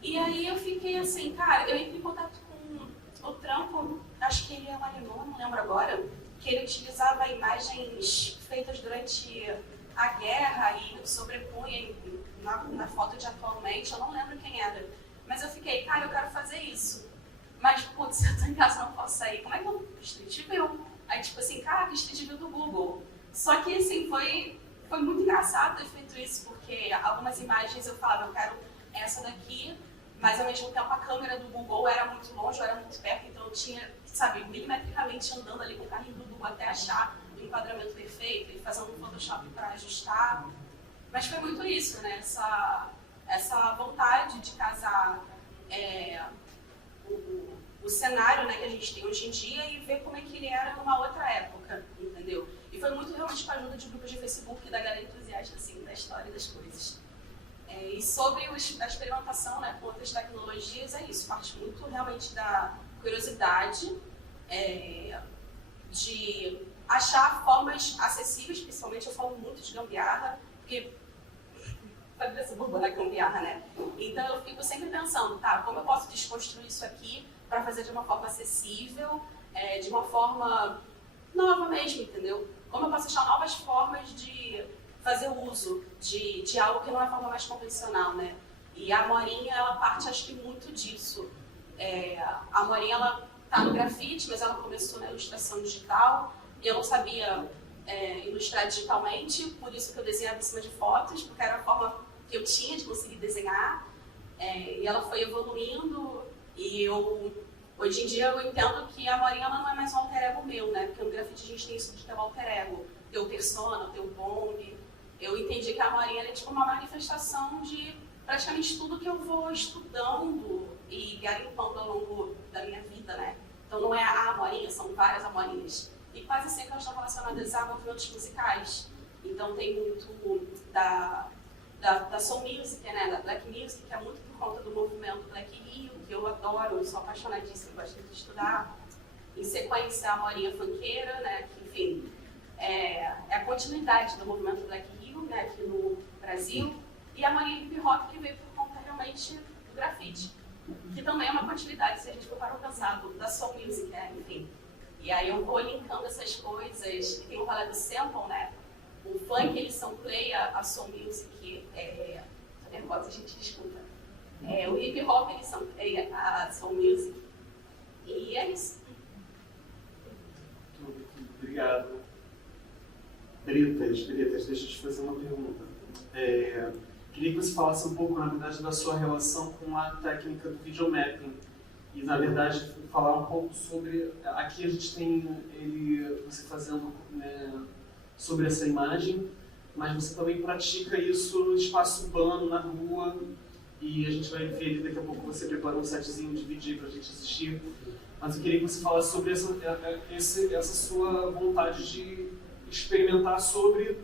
E aí eu fiquei assim, cara, eu entrei em contato com o Trampo, acho que ele é um alemão, não lembro agora, que ele utilizava imagens feitas durante a guerra e sobrepunha na foto de atualmente, eu não lembro quem era. Mas eu fiquei, cara, eu quero fazer isso. Mas, putz, eu tô em casa, não posso sair. Como é que eu... Street View. Aí, tipo assim, caraca, Street View do Google. Só que, assim, foi muito engraçado ter feito isso, porque algumas imagens eu falava, eu quero essa daqui, mas ao mesmo tempo a câmera do Google era muito longe, eu era muito perto, então eu tinha, sabe, milimetricamente andando ali com o carrinho do Google até achar o enquadramento perfeito, e fazendo um Photoshop para ajustar. Mas foi muito isso, né? Essa vontade de casar o cenário, né, que a gente tem hoje em dia e ver como é que ele era numa outra época, entendeu? E foi muito realmente com a ajuda de grupos de Facebook da galera entusiasta, assim, da história e das coisas. E sobre a experimentação, né, com outras tecnologias, é isso, parte muito realmente da curiosidade, de achar formas acessíveis, principalmente eu falo muito de gambiarra, porque vai ver essa boba da gambiarra, né? Então eu fico sempre pensando, tá, como eu posso desconstruir isso aqui para fazer de uma forma acessível, de uma forma nova mesmo, entendeu? Como eu posso achar novas formas de fazer uso de algo que não é a forma mais convencional, né? E a Amorinha, ela parte, acho que, muito disso. A Amorinha, ela tá no grafite, mas ela começou na ilustração digital, e eu não sabia ilustrar digitalmente, por isso que eu desenhava em cima de fotos, porque era a forma que eu tinha de conseguir desenhar, e ela foi evoluindo, e hoje em dia eu entendo que a Amorinha ela não é mais um alter ego meu, né? Porque no grafite a gente tem isso de ter um alter ego, ter o persona, ter o bong. Eu entendi que a Amorinha é tipo uma manifestação de praticamente tudo que eu vou estudando e garimpando ao longo da minha vida, né? Então não é a Amorinha, são várias Amorinhas. E quase sempre elas estão relacionadas a movimentos musicais. Então tem muito da Soul Music, né? Da Black Music, que é muito por conta do movimento Black Rio, que eu adoro, eu sou apaixonadíssima, gosto de estudar. Em sequência, a Amorinha funkeira, né? Que, enfim, é a continuidade do movimento Black Rio, né? Aqui no Brasil. E a Amorinha Hip Hop, que veio por conta realmente do grafite, que também é uma continuidade, se a gente for para o pensado, da Soul Music, né? Enfim. E aí eu vou linkando essas coisas, e tem o rolê do sample, né? O funk, ele sampleia a Soul Music, tô nervosa, a gente escuta. O hip hop, eles são music. E é isso. Obrigado. Bretas, deixa eu te fazer uma pergunta. Queria que você falasse um pouco, na verdade, da sua relação com a técnica do videomapping. E, na verdade, falar um pouco sobre... Aqui a gente tem você fazendo, né, sobre essa imagem, mas você também pratica isso no espaço urbano, na rua, e a gente vai ver daqui a pouco você preparou um setzinho de vídeo para a gente assistir. Mas eu queria que você falasse sobre essa sua vontade de experimentar sobre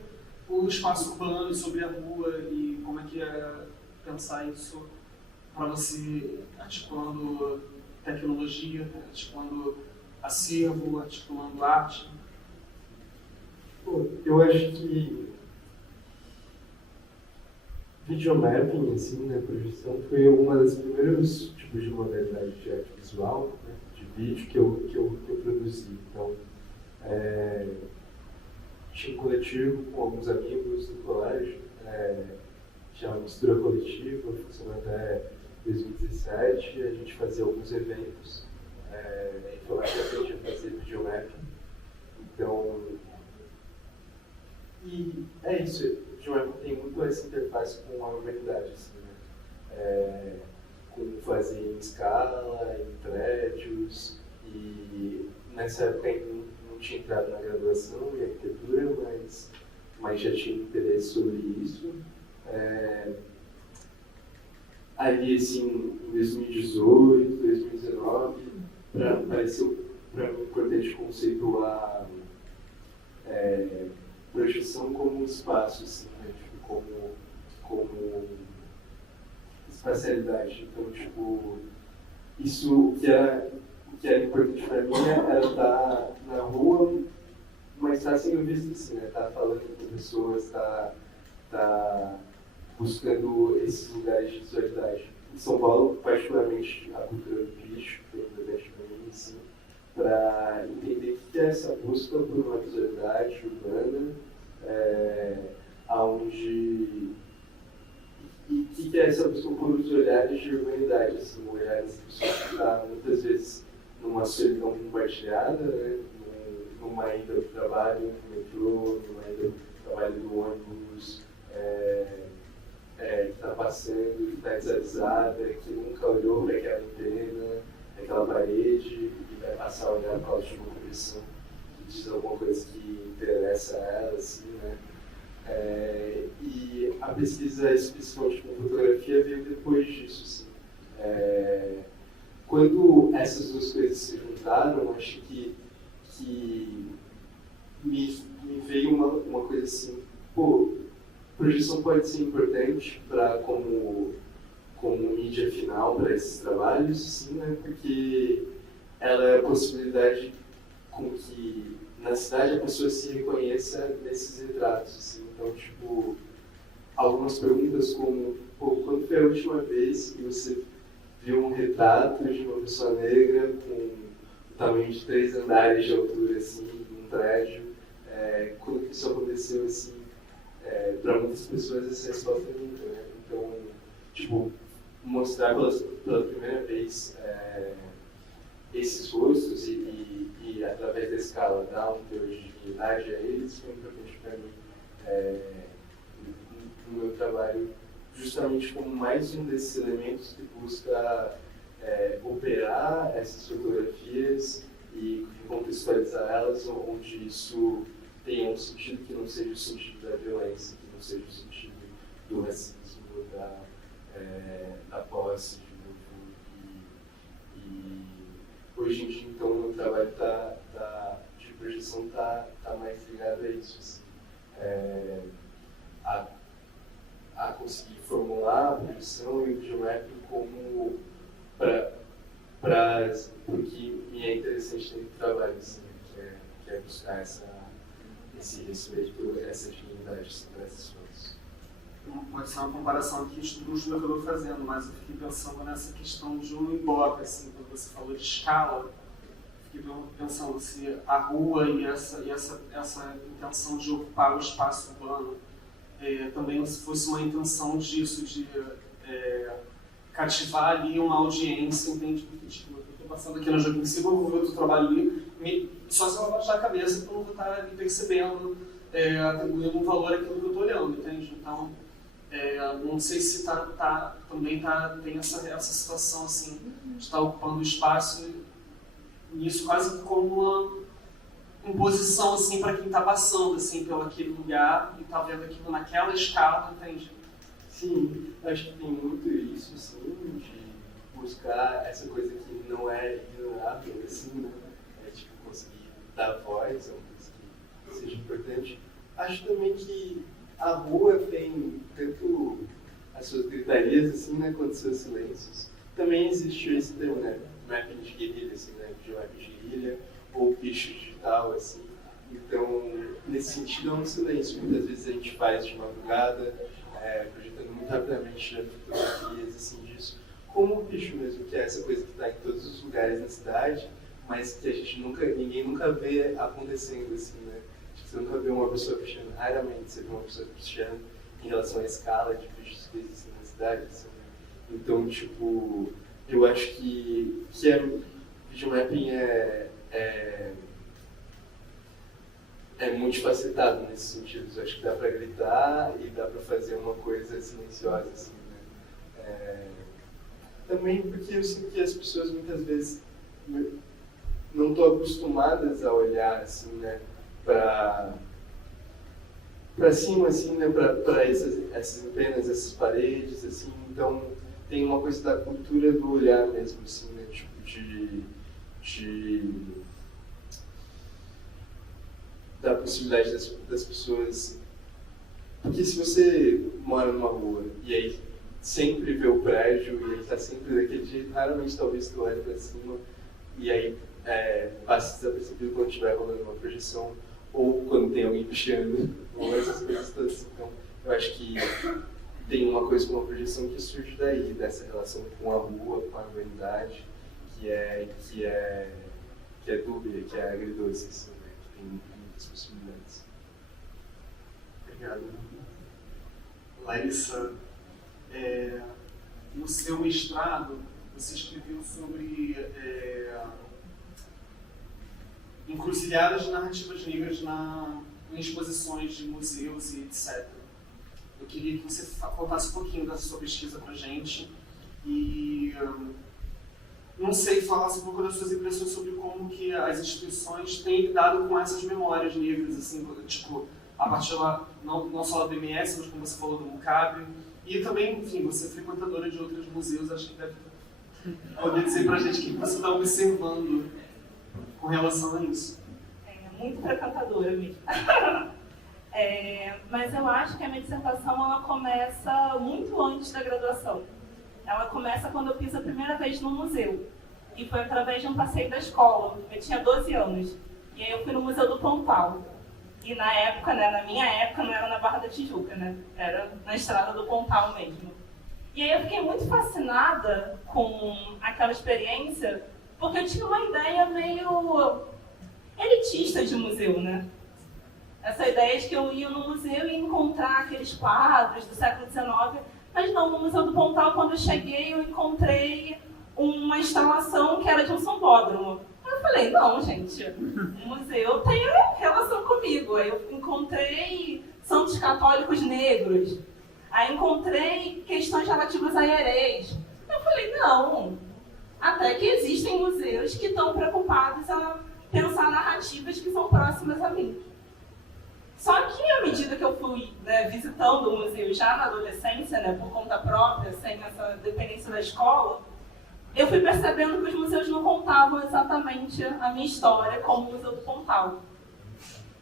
o espaço urbano, sobre a rua, e como é que é pensar isso para você, articulando tecnologia, articulando acervo, articulando arte. Pô, eu acho que videomapping, assim, né, projeção, foi uma das primeiros tipos de modalidade de arte visual, né, de vídeo que eu produzi. Então, tinha um coletivo com alguns amigos do colégio, tinha uma mistura coletiva, funcionou até 2017, a gente fazia alguns eventos, e foi lá que a gente ia fazer videomapping. Então, e é isso, o videomapping tem muito essa interface com a urbanidade, assim, né? Com fazer em escala, em prédios, e nessa época ainda não tinha entrado na graduação em arquitetura, mas já tinha interesse sobre isso. Ali, assim, em 2018, 2019, pareceu para mim importante conceituar projeção como um espaço, assim, né? Tipo, como espacialidade. Então, tipo, isso o que era importante para mim era estar na rua, mas estar sendo visto, assim, né? Estar falando com pessoas, estar buscando esses lugares de visualidade. Em São Paulo, particularmente, a cultura do bicho, que foi importante para mim, assim, para entender o que é essa busca por uma visualidade urbana, aonde... E o que é essa busca por visualidade de urbanidade, assim, olhares que está muitas vezes numa solidão compartilhada, né? Numa ida do trabalho, no metrô, numa ida do trabalho do ônibus, que está passando, que está desavisada, que nunca olhou para aquela antena, aquela parede, e vai passar a olhar para a última conversão, que diz alguma coisa que interessa a ela, assim, né? E a pesquisa especificamente com fotografia veio depois disso, assim. Quando essas duas coisas se juntaram, acho que me veio uma coisa assim, pô, projeção pode ser importante como mídia final para esses trabalhos, sim, né? Porque ela é a possibilidade com que na cidade a pessoa se reconheça nesses retratos, assim. Então, tipo, algumas perguntas como, pô, quando foi a última vez que você viu um retrato de uma pessoa negra com o tamanho de 3 andares de altura, assim, num prédio? Quando isso aconteceu, assim, para muitas pessoas essa resposta é nunca, né? Então, tipo, mostrar pela primeira vez esses rostos e através da escala dar um teor de dignidade a eles foi importante para mim no meu trabalho, justamente como mais um desses elementos que busca operar essas fotografias e contextualizar elas onde isso tenha um sentido que não seja o sentido da violência, que não seja o sentido do racismo, da posse de grupo. E hoje em dia, então, o meu trabalho de projeção está mais ligado a isso, assim. A conseguir formular a projeção e o videomapping como porque me é interessante dentro do trabalho, assim, que é buscar esse respeito, essa dignidade sobre essas coisas. Pode ser uma comparação aqui esdrúxula que eu estou fazendo, mas eu fiquei pensando nessa questão de um embloque, assim, quando você falou de escala, fiquei pensando se a rua e essa intenção de ocupar o espaço urbano também se fosse uma intenção disso, de cativar ali uma audiência, entende? Porque, tipo, eu estou passando aqui na Joaquim Silva, eu vou ver outro trabalho ali, só se eu abaixar a cabeça que eu não vou estar ali percebendo, atribuindo um valor àquilo que eu estou olhando, entende? Então, não sei se tem essa situação assim, de estar ocupando espaço nisso quase como uma imposição assim, para quem está passando assim, pelo aquele lugar e está vendo aquilo naquela escala, entende? Sim, acho que tem muito isso, sim, de buscar essa coisa que não é ignorável, assim, né? Tipo, conseguir dar voz a uma coisa que seja importante. Acho também que a rua tem tanto as suas gritarias, assim, né, quanto os seus silêncios. Também existe esse termo, né, mapping de guerrilha, assim, né, videomapping de guerrilha, ou picho digital, assim. Então, nesse sentido, é um silêncio. Muitas vezes a gente faz de madrugada, projetando muito rapidamente já fotografias, assim, disso. Como o picho mesmo, que é essa coisa que está em todos os lugares da cidade, mas que a gente ninguém nunca vê acontecendo, assim, né. Você nunca vê uma pessoa pichando, raramente você vê uma pessoa pichando em relação à escala de pichos que existem na cidade, assim, né? Então, tipo, eu acho que videomapping é multifacetado nesse sentido. Eu acho que dá para gritar e dá para fazer uma coisa silenciosa, assim, né? Também porque eu sinto que as pessoas muitas vezes não estão acostumadas a olhar, assim, né, para cima, assim, né, para essas antenas, essas paredes, assim. Então tem uma coisa da cultura do olhar mesmo, assim, né, tipo da possibilidade das pessoas. Porque se você mora numa rua e aí sempre vê o prédio e aí está sempre daquele jeito, raramente talvez tu olhe para cima e aí passa desapercebido quando estiver rolando uma projeção ou quando tem alguém pichando, ou essas coisas todas. Então, eu acho que tem uma coisa com a projeção que surge daí, dessa relação com a rua, com a urbanidade, que é dúbia, que é agridoce, assim, né? Que tem muitas possibilidades. Obrigado. Larissa, no seu mestrado, você escreveu sobre encruzilhadas de narrativas negras em exposições de museus e etc. Eu queria que você contasse um pouquinho da sua pesquisa para a gente e, não sei, falasse um pouco das suas impressões sobre como que as instituições têm lidado com essas memórias negras, assim, tipo, a partir não só da BMS, mas como você falou do MUCAB, e também, enfim, você é frequentadora de outros museus, acho que deve poder dizer para a gente o que você está observando com relação a isso. Muito frequentadora mesmo. Mas eu acho que a minha dissertação ela começa muito antes da graduação. Ela começa quando eu piso a primeira vez no museu. E foi através de um passeio da escola. Eu tinha 12 anos. E aí eu fui no Museu do Pontal. E na época, né, na minha época, não era na Barra da Tijuca, né? Era na Estrada do Pontal mesmo. E aí eu fiquei muito fascinada com aquela experiência, porque eu tinha uma ideia meio elitista de museu, né? Essa ideia de que eu ia no museu e encontrar aqueles quadros do século XIX, mas não, no Museu do Pontal, quando eu cheguei, eu encontrei uma instalação que era de um sambódromo. Eu falei, não, gente, o museu tem relação comigo. Aí eu encontrei santos católicos negros, aí encontrei questões relativas a Herês. Eu falei, não, até que existem museus que estão preocupados a pensar narrativas que são próximas a mim. Só que à medida que eu fui, né, visitando o museu já na adolescência, né, por conta própria, sem essa dependência da escola, eu fui percebendo que os museus não contavam exatamente a minha história como o Museu do Pontal.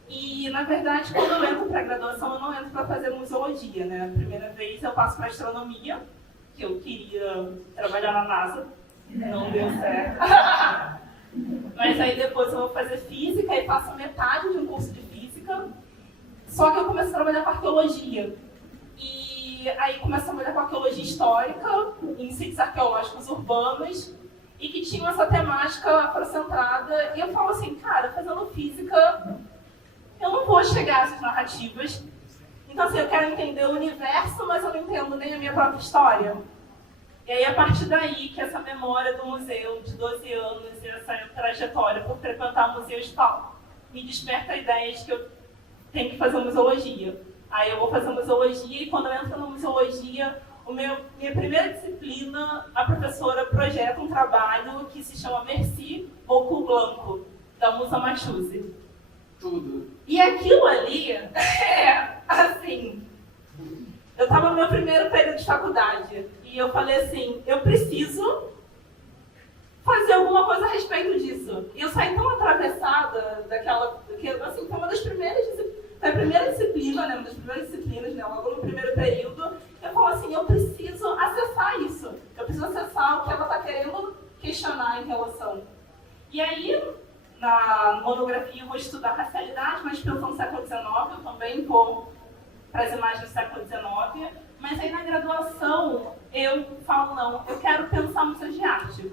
E, na verdade, quando eu entro para a graduação, eu não entro para fazer museologia, né? A primeira vez eu passo para astronomia, que eu queria trabalhar na NASA, não deu certo. Mas aí depois eu vou fazer física e faço metade de um curso de física. Só que eu começo a trabalhar com arqueologia. E aí começo a trabalhar com arqueologia histórica, em sítios arqueológicos urbanos, e que tinham essa temática afrocentrada. E eu falo assim, cara, fazendo física, eu não vou chegar a essas narrativas. Então assim, eu quero entender o universo, mas eu não entendo nem a minha própria história. E aí, a partir daí, que essa memória do museu de 12 anos e essa trajetória por frequentar museus tal, me desperta a ideia de que eu tenho que fazer museologia. Aí eu vou fazer museologia e quando eu entro na museologia, minha primeira disciplina, a professora projeta um trabalho que se chama Merci Beaucoup Blanco, da Musa Machuse. Tudo. E aquilo ali, assim, eu estava no meu primeiro período de faculdade e eu falei assim, eu preciso fazer alguma coisa a respeito disso. E eu saí tão atravessada que assim, foi uma das primeiras foi a primeira disciplina, né, uma das primeiras disciplinas, né, logo no primeiro período, eu falo assim, eu preciso acessar isso, eu preciso acessar o que ela está querendo questionar em relação. E aí, na monografia eu vou estudar racialidade, mas pensando no século XIX, eu também vou para as imagens do século XIX, mas aí na graduação eu falo, não, eu quero pensar museus de arte.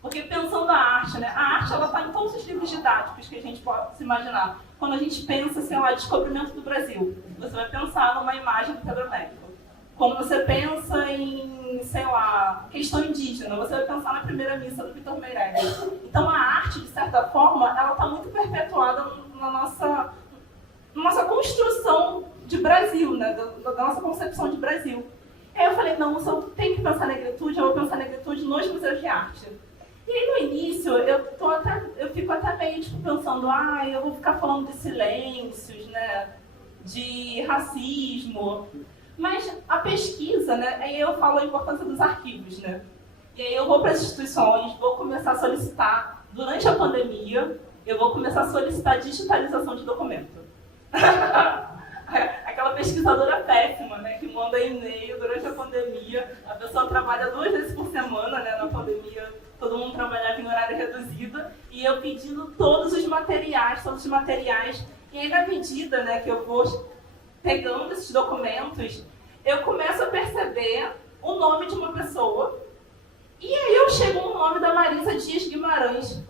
Porque pensando a arte, né, a arte ela está em todos os livros didáticos que a gente pode se imaginar. Quando a gente pensa, sei lá, descobrimento do Brasil, você vai pensar numa imagem do Pedro Américo. Quando você pensa em, sei lá, questão indígena, você vai pensar na primeira missa do Vitor Meirelles. Então a arte, de certa forma, ela está muito perpetuada na nossa construção de Brasil, né? Da nossa concepção de Brasil. Aí eu falei, não, se eu tenho que pensar negritude, eu vou pensar negritude nos museus de arte. E aí no início, eu fico até meio tipo, pensando, eu vou ficar falando de silêncios, né? De racismo. Mas a pesquisa, né? Aí eu falo a importância dos arquivos, né? E aí eu vou para as instituições, vou começar a solicitar, durante a pandemia, eu vou começar a solicitar digitalização de documento. Aquela pesquisadora péssima, né, que manda e-mail durante a pandemia, a pessoa trabalha 2 vezes por semana, né, na pandemia, todo mundo trabalhava em horário reduzido, e eu pedindo todos os materiais, e aí na medida, né, que eu vou pegando esses documentos, eu começo a perceber o nome de uma pessoa, e aí eu chego no nome da Marisa Dias Guimarães.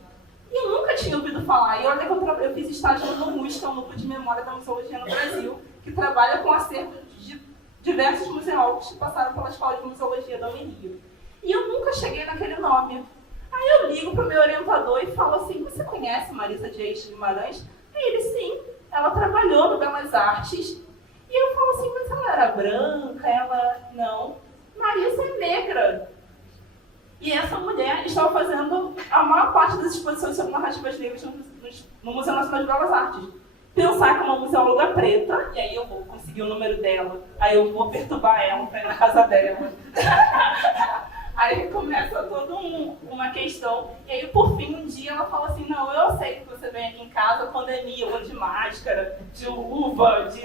E eu nunca tinha ouvido falar. E olha que eu fiz estágio no MUS, que é um núcleo de memória da museologia no Brasil, que trabalha com acervo de diversos museólogos que passaram pela Escola de Museologia da UNI. E eu nunca cheguei naquele nome. Aí eu ligo para o meu orientador e falo assim, você conhece Marisa Dias Guimarães? Aí ele, sim, ela trabalhou no Belas Artes. E eu falo assim, mas ela era branca? Ela, não. Marisa é negra. E essa mulher estava fazendo a maior parte das exposições sobre narrativas negras no Museu Nacional de Belas Artes. Pensar que uma museóloga preta, e aí eu vou conseguir o número dela, aí eu vou perturbar ela para ir na casa dela. Aí começa toda uma questão. E aí, por fim, um dia ela fala assim, não, eu aceito que você venha aqui em casa, pandemia, eu vou de máscara, de luva, de...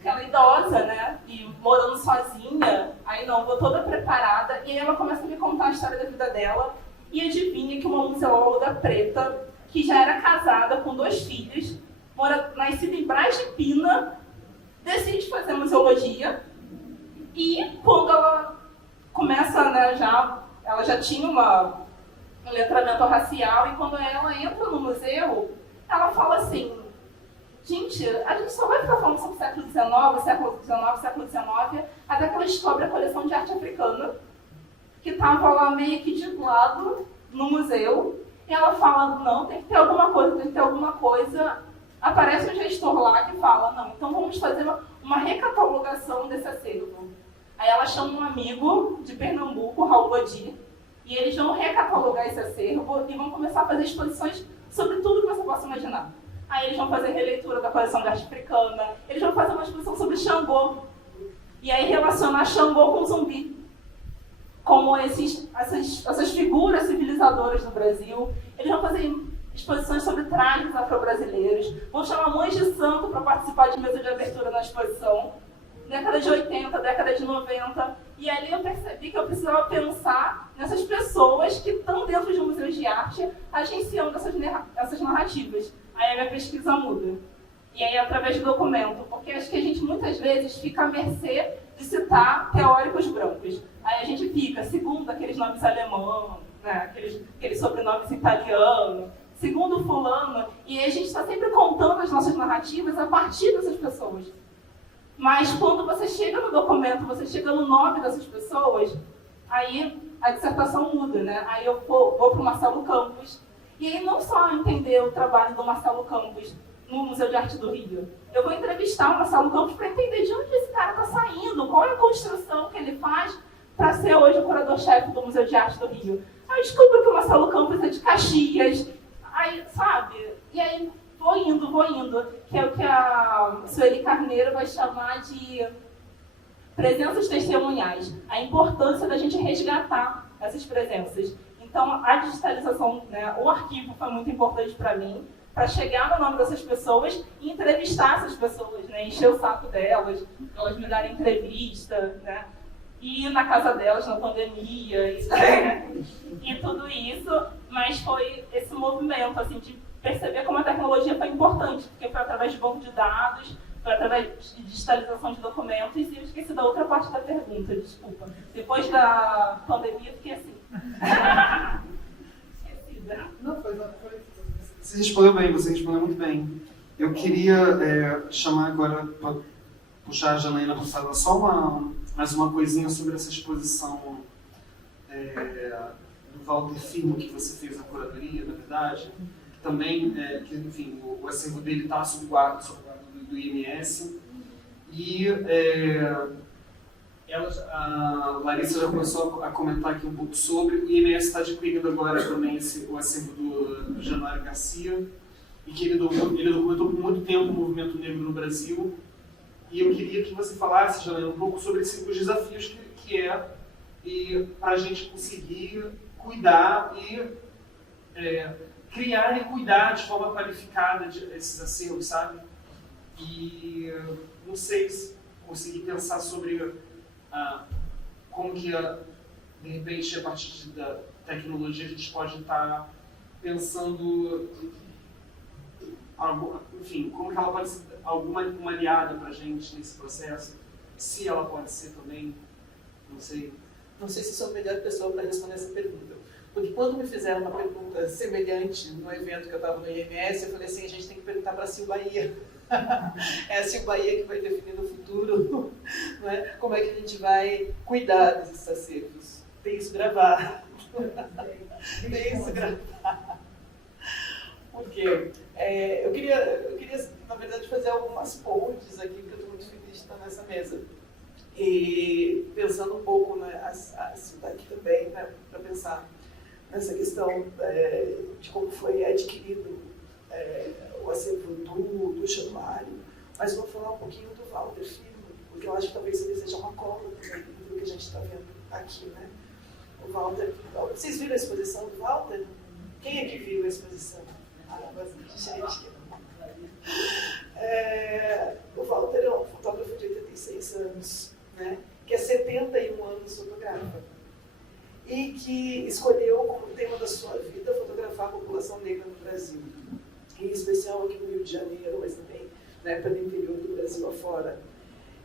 Aquela idosa, né, e morando sozinha, aí não, vou toda preparada, e aí ela começa a me contar a história da vida dela, e adivinha que uma museóloga preta, que já era casada com 2 filhos, nascida em Brás de Pina, decide fazer museologia, e quando ela começa, né, ela já tinha um letramento racial, e quando ela entra no museu, ela fala assim, gente, a gente só vai ficar falando sobre o século XIX, até que ela descobre a coleção de arte africana, que estava lá meio que de lado no museu, e ela fala, não, tem que ter alguma coisa, aparece um gestor lá que fala, não, então vamos fazer uma recatalogação desse acervo. Aí ela chama um amigo de Pernambuco, Raul Lodi, e eles vão recatalogar esse acervo e vão começar a fazer exposições sobre tudo que você possa imaginar. Aí eles vão fazer releitura da coleção de arte africana, eles vão fazer uma exposição sobre Xangô, e aí relacionar Xangô com zumbi, como essas figuras civilizadoras do Brasil. Eles vão fazer exposições sobre trajes afro-brasileiros, vão chamar mães de santo para participar de mesa de abertura na exposição, década de 80, década de 90, e ali eu percebi que eu precisava pensar nessas pessoas que estão dentro de museus de arte agenciando essas narrativas. Aí a minha pesquisa muda. E aí através do documento, porque acho que a gente muitas vezes fica à mercê de citar teóricos brancos. Aí a gente fica, segundo aqueles nomes alemãos, né, aqueles sobrenomes italianos, segundo fulano, e a gente está sempre contando as nossas narrativas a partir dessas pessoas. Mas quando você chega no documento, você chega no nome dessas pessoas, aí a dissertação muda, né? Aí eu vou para o Marcelo Campos, e aí não só entender o trabalho do Marcelo Campos no Museu de Arte do Rio, eu vou entrevistar o Marcelo Campos para entender de onde esse cara está saindo, qual é a construção que ele faz para ser hoje o curador-chefe do Museu de Arte do Rio. Aí eu descubro que o Marcelo Campos é de Caxias, aí, sabe? E aí vou indo, que é o que a Sueli Carneiro vai chamar de presenças testemunhais, a importância da gente resgatar essas presenças. Então, a digitalização, né, o arquivo foi muito importante para mim, para chegar no nome dessas pessoas e entrevistar essas pessoas, né, encher o saco delas, elas me darem entrevista, né, ir na casa delas na pandemia, e tudo isso, mas foi esse movimento assim, de perceber como a tecnologia foi importante, porque foi através de banco de dados, foi através de digitalização de documentos, e eu esqueci da outra parte da pergunta, desculpa. Depois da pandemia, eu fiquei assim. Esquecida. Não, foi. Você respondeu bem, você respondeu muito bem. Eu queria chamar agora, para puxar a Janaína Roçada, só mais uma coisinha sobre essa exposição do Walter Firmo, que você fez a curadoria, na verdade. Também, que, enfim, o acervo dele está sob guarda do IMS. E a Larissa já começou a comentar aqui um pouco sobre. O IMS está adquirindo agora também o acervo do Januário Garcia, e que ele documentou por muito tempo o movimento negro no Brasil. E eu queria que você falasse, Janaína, um pouco sobre os desafios que é para a gente conseguir cuidar e criar e cuidar de forma qualificada esses acervos, sabe? E não sei se conseguir pensar sobre como que, de repente, a partir da tecnologia, a gente pode estar pensando, enfim, como que ela pode ser uma aliada para a gente nesse processo, se ela pode ser também, não sei. Não sei se sou a melhor pessoa para responder essa pergunta. Porque quando me fizeram uma pergunta semelhante no evento que eu estava no IMS, eu falei assim, a gente tem que perguntar para a Sil Bahia. É a Sil Bahia que vai definir no futuro, não é? Como é que a gente vai cuidar desses acervos. Tem isso gravado. Tem isso gravado. Por quê? Eu queria, na verdade, fazer algumas pontes aqui, porque eu estou muito feliz de estar nessa mesa. E pensando um pouco, né, a cidade também, né, para pensar nessa questão de como foi adquirido o acervo do Januário, mas vou falar um pouquinho do Walter Firmo, porque eu acho que talvez ele seja uma cola também do que a gente está vendo aqui, né? O Walter, vocês viram a exposição do Walter? Quem é que viu a exposição? Bastante gente. O Walter é um fotógrafo de 86 anos, né? Que há 71 anos fotografa. E que escolheu como tema da sua vida fotografar a população negra no Brasil. Em especial aqui no Rio de Janeiro, mas também, né, pelo interior do Brasil afora.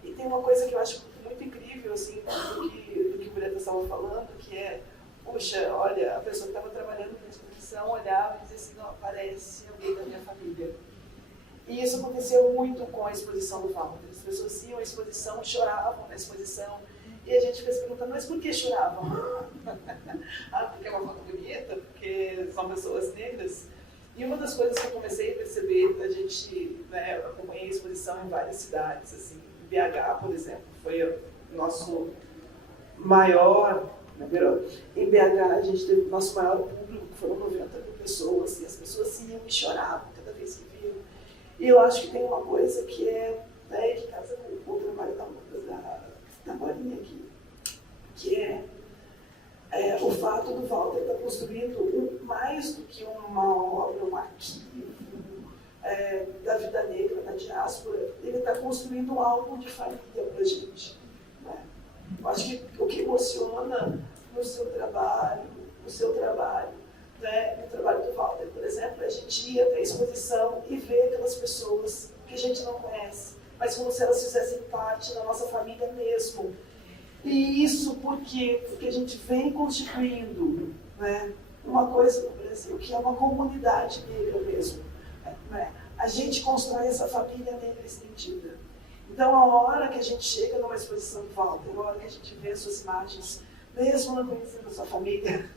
E tem uma coisa que eu acho muito incrível, assim, do que o Breta estava falando, que é, puxa, olha, a pessoa que estava trabalhando na exposição olhava e dizia assim, não, parece alguém da minha família. E isso aconteceu muito com a exposição do Walter. As pessoas iam à exposição, choravam na exposição, e a gente fica se perguntando, mas por que choravam? Porque é uma foto bonita, porque são pessoas negras. E uma das coisas que eu comecei a perceber, a gente, né, acompanhei a exposição em várias cidades, assim, BH, por exemplo, foi o nosso maior, em BH a gente teve o nosso maior público, que foram 90 mil pessoas, e as pessoas iam e choravam cada vez que viam. E eu acho que tem uma coisa que né, que casa com o trabalho da Marinha aqui, que é o fato do Walter estar construindo mais do que uma obra, um arquivo da vida negra, da diáspora, ele está construindo um álbum de família para a gente. Né? Eu acho que o que emociona no seu trabalho, né, no trabalho do Walter, por exemplo, é a gente ir até a exposição e ver aquelas pessoas que a gente não conhece, mas como se elas fizessem parte da nossa família mesmo. E isso por quê? Porque a gente vem constituindo, né, uma coisa no Brasil que é uma comunidade negra mesmo. Né? A gente constrói essa família negra estendida. Então, a hora que a gente chega numa exposição de Walter, a hora que a gente vê as suas imagens, mesmo não conhecendo a sua família,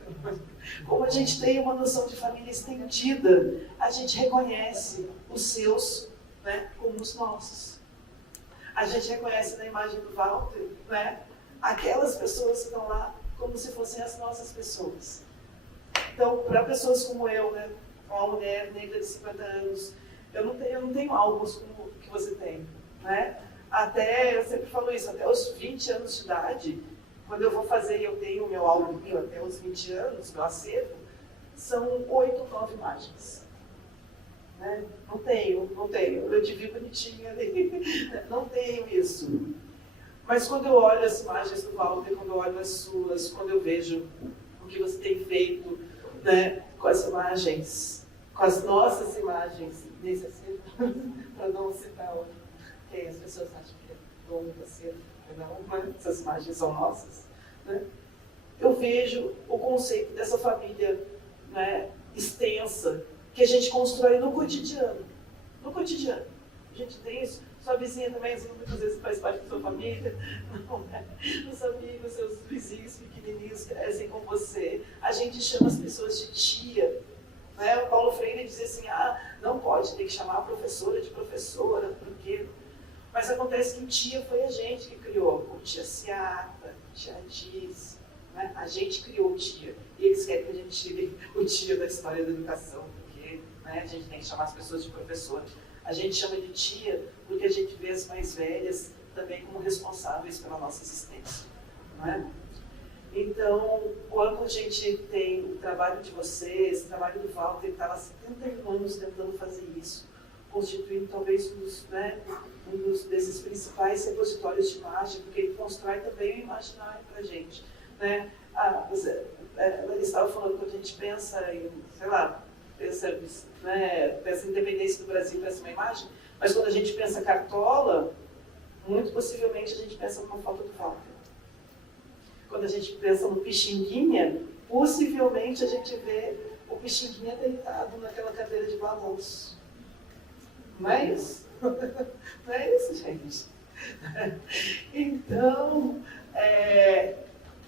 como a gente tem uma noção de família estendida, a gente reconhece os seus, né, como os nossos. A gente reconhece na imagem do Walter, né, aquelas pessoas que estão lá como se fossem as nossas pessoas. Então, para pessoas como eu, né, uma mulher negra de 50 anos, eu não tenho algo como o que você tem, né? Até, eu sempre falo isso, até os 20 anos de idade, quando eu vou fazer, eu tenho o meu álbum até os 20 anos, meu acervo, são 8, 9 imagens. Né? Não tenho, eu devia bonitinha ali, não tenho isso. Mas quando eu olho as imagens do Walter, quando eu olho as suas, quando eu vejo o que você tem feito, né, com as imagens, com as nossas imagens, nesse acervo, para não citar o que as pessoas acham que é dono do acervo, não, mas essas imagens são nossas, né? Eu vejo o conceito dessa família, né, extensa, que a gente constrói no cotidiano. No cotidiano. A gente tem isso. Sua vizinha também, muitas vezes faz parte da sua família. Não, né? Os amigos, seus vizinhos pequenininhos crescem com você. A gente chama as pessoas de tia. Né? O Paulo Freire dizia assim, não pode, tem que chamar a professora de professora, por quê? Mas acontece que tia foi a gente que criou. O tia Ciata, tia Diz, né? A gente criou o tia. E eles querem que a gente tire o tia da história da educação, porque, né, a gente tem que chamar as pessoas de professora. A gente chama de tia porque a gente vê as mais velhas também como responsáveis pela nossa existência. Não é? Então, quando a gente tem o trabalho de vocês, o trabalho do Walter, que estava há 71 anos tentando fazer isso, constituindo talvez um desses principais repositórios de imagem, porque ele constrói também o imaginário para a gente. Né? Ela estava falando que a gente pensa em, sei lá, pensa em independência do Brasil, pensa uma imagem, mas quando a gente pensa Cartola, muito possivelmente a gente pensa numa foto do Walter. Quando a gente pensa no Pixinguinha, possivelmente a gente vê o Pixinguinha deitado naquela cadeira de balanço. Não é isso? Não é isso, gente? Então,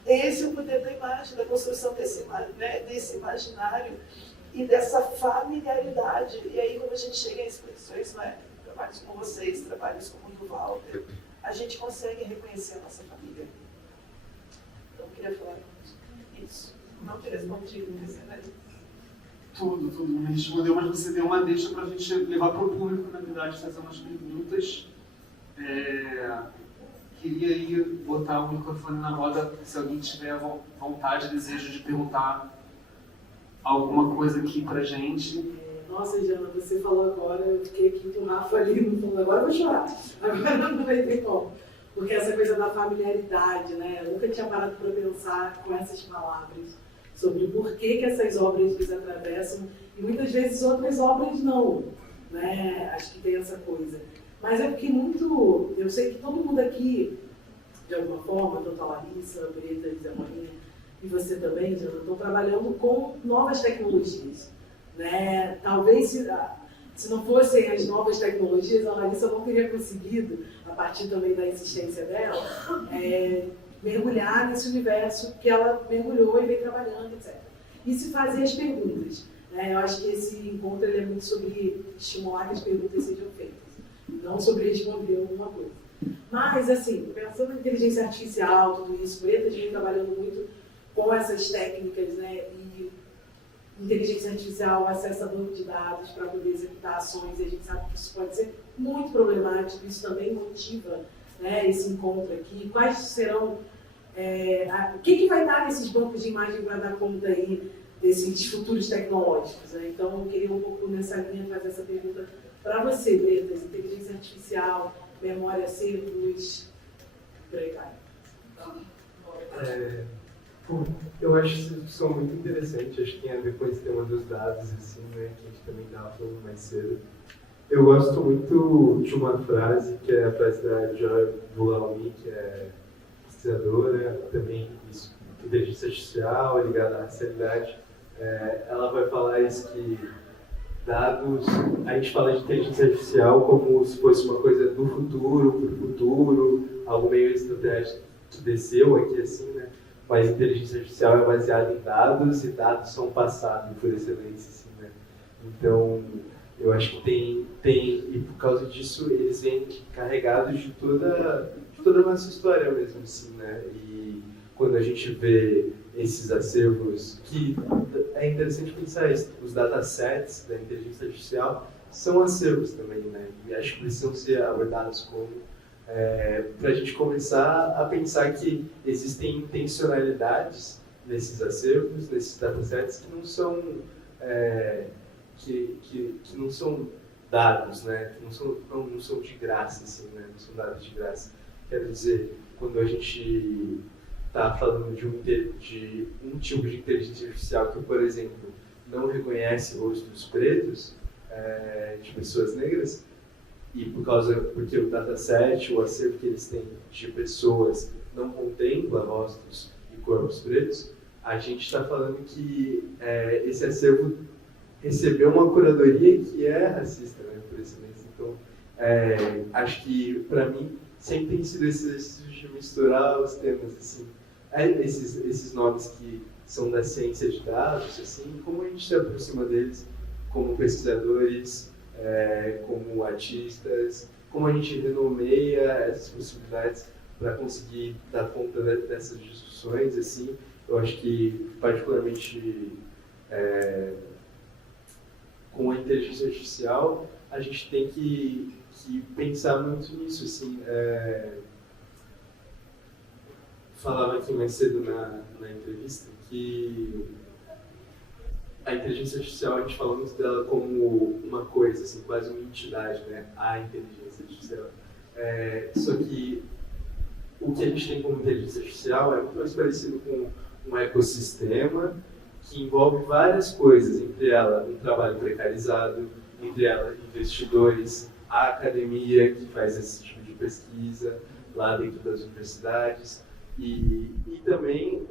esse é o poder da imagem, da construção desse imaginário e dessa familiaridade. E aí, quando a gente chega em expressões, né, trabalhos como vocês, trabalhos como o do Walter, a gente consegue reconhecer a nossa família. Então, eu queria falar isso. Não te respondi, né? Tudo me respondeu, mas você deu uma deixa para a gente levar para o público, na verdade, fazer umas perguntas. Queria aí botar o microfone na roda, se alguém tiver vontade, desejo de perguntar alguma coisa aqui pra gente. Nossa, Jana, você falou agora, eu fiquei aqui com o Rafa ali no fundo, agora eu vou chorar. Agora não vai ter como. Porque essa coisa da familiaridade, né? Eu nunca tinha parado para pensar com essas palavras sobre por que essas obras nos atravessam e muitas vezes outras obras não, né? Acho que tem essa coisa. Mas é porque eu sei que todo mundo aqui, de alguma forma, tanto a Larissa, a Breta, a Zé Marinha, e você também, Jana, estão trabalhando com novas tecnologias. Né? Talvez, se não fossem as novas tecnologias, a Larissa não teria conseguido, a partir também da existência dela, mergulhar nesse universo que ela mergulhou e vem trabalhando, etc. E se fazer as perguntas. Né? Eu acho que esse encontro ele é muito sobre estimular que as perguntas sejam feitas, não sobre responder alguma coisa. Mas, assim, pensando em inteligência artificial, tudo isso, Breta vem trabalhando muito com essas técnicas, né? E inteligência artificial acessa banco de dados para poder executar ações, e a gente sabe que isso pode ser muito problemático, isso também motiva, né, esse encontro aqui. Quais serão, o que vai dar nesses bancos de imagem para dar conta aí desses futuros tecnológicos? Né? Então, eu queria um pouco nessa linha fazer essa pergunta para você, Breta, inteligência artificial, memória, acervos, por aí vai. Eu acho essa discussão muito interessante, acho que tem a ver com esse tema dos dados, assim, né, que a gente também estava falando mais cedo. Eu gosto muito de uma frase, que é a frase da Joy Bulalmi, que é pesquisadora, também isso, inteligência artificial ligada à racialidade. Ela vai falar isso, que dados, a gente fala de inteligência artificial como se fosse uma coisa do futuro, para o futuro, algo meio estratégico que desceu aqui assim, né? Mas inteligência artificial é baseada em dados e dados são passado por excelência, assim, né? Então, eu acho que tem e por causa disso eles vêm carregados de toda a nossa história mesmo, assim, né? E quando a gente vê esses acervos, que é interessante pensar isso, os datasets da inteligência artificial são acervos também, né? E acho que precisam ser abordados como para a gente começar a pensar que existem intencionalidades nesses acervos, nesses datasets que não são que não são dados, né? Que não são de graça, assim, né? Não são dados de graça. Quero dizer, quando a gente está falando de um tipo de inteligência artificial que, por exemplo, não reconhece rostos pretos de pessoas negras, e porque o dataset, o acervo que eles têm de pessoas não contempla rostos e corpos pretos, a gente está falando que esse acervo recebeu uma curadoria que é racista, né, por excelência. Então, acho que, para mim, sempre tem sido esse exercício de misturar os temas, assim, esses nomes que são da ciência de dados, assim, como a gente se aproxima deles como pesquisadores, como artistas, como a gente renomeia essas possibilidades para conseguir dar conta dessas discussões, assim. Eu acho que, particularmente, com a inteligência artificial, a gente tem que pensar muito nisso, assim. Falava aqui mais cedo na entrevista que a inteligência artificial, a gente fala muito dela como uma coisa, assim, quase uma entidade, né? A inteligência artificial. Só que o que a gente tem como inteligência artificial é muito mais parecido com um ecossistema que envolve várias coisas, entre elas um trabalho precarizado, entre elas investidores, a academia que faz esse tipo de pesquisa lá dentro das universidades e também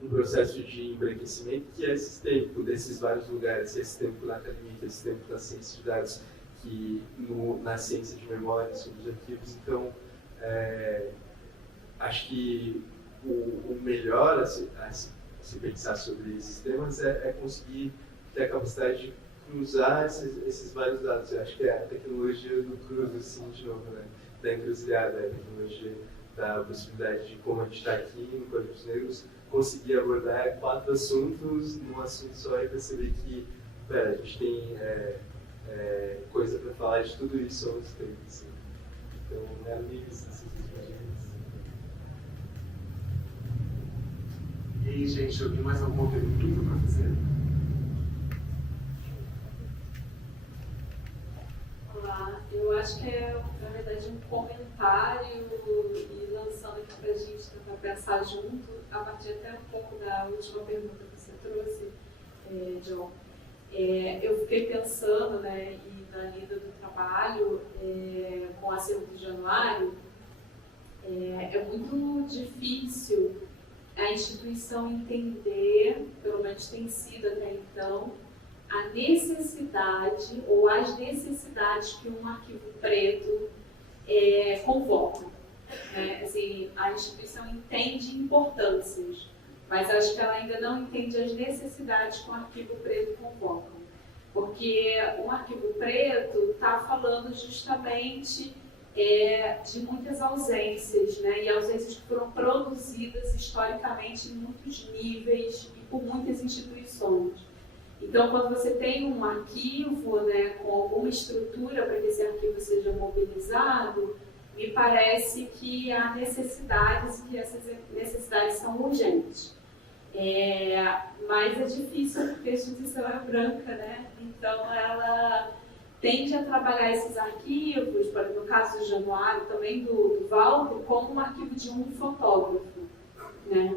um processo de embranquecimento que é sistêmico desses vários lugares, que é sistêmico na academia, que é sistêmico na ciência de dados, que na ciência de memória, sobre os arquivos. Então, acho que o melhor a se pensar sobre esses temas é conseguir ter a capacidade de cruzar esses vários dados. Eu acho que é a tecnologia do cruzo, assim, de novo, né? Da encruzilhada, a tecnologia da possibilidade de, como a gente está aqui no Códigos Negros, conseguir abordar 4 assuntos num assunto só e perceber que a gente tem coisa para falar de tudo isso ao mesmo tempo. Assim. Então, é meio isso, assim, E aí, gente, alguém mais alguma pergunta para fazer? Olá, eu acho que na verdade, um comentário e lançando aqui para a gente tentar pensar junto, a partir até um pouco da última pergunta que você trouxe, John. Eu fiquei pensando, né, e na lida do trabalho com o acervo de Januário, é muito difícil a instituição entender, pelo menos tem sido até então, a necessidade ou as necessidades que um arquivo preto convoca. Assim, a instituição entende importâncias, mas acho que ela ainda não entende as necessidades que um arquivo preto convoca. Porque um arquivo preto está falando justamente de muitas ausências, né? E ausências que foram produzidas historicamente em muitos níveis e por muitas instituições. Então, quando você tem um arquivo, né, com alguma estrutura para que esse arquivo seja mobilizado, me parece que há necessidades e que essas necessidades são urgentes. Mas é difícil porque a instituição é branca, né? Então, ela tende a trabalhar esses arquivos, por exemplo, no caso do Januário, também do Valdo, como um arquivo de um fotógrafo, né?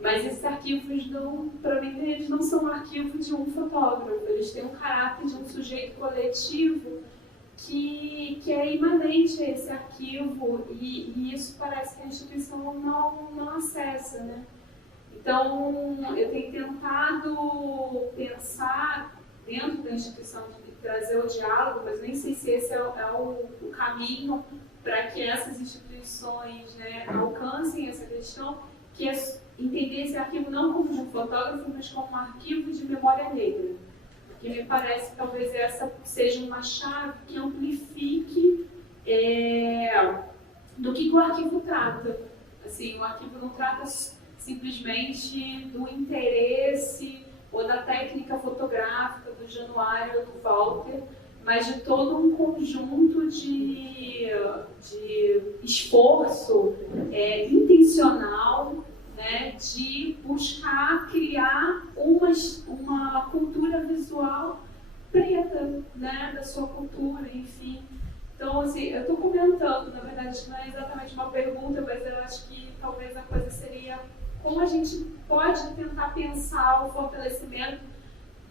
Mas esses arquivos, para mim, eles não são um arquivo de um fotógrafo, eles têm um caráter de um sujeito coletivo que é imanente a esse arquivo e isso parece que a instituição não acessa, né? Então, eu tenho tentado pensar dentro da instituição, de trazer o diálogo, mas nem sei se esse é o caminho para que essas instituições, né, alcancem essa questão, que é entender esse arquivo não como de um fotógrafo, mas como um arquivo de memória negra. Porque me parece que talvez essa seja uma chave que amplifique do que o arquivo trata. Assim, o arquivo não trata simplesmente do interesse ou da técnica fotográfica do Januário ou do Walter, mas de todo um conjunto de esforço intencional, né, de buscar criar uma cultura visual preta, né, da sua cultura, enfim. Então, assim, eu estou comentando, na verdade, não é exatamente uma pergunta, mas eu acho que talvez a coisa seria como a gente pode tentar pensar o fortalecimento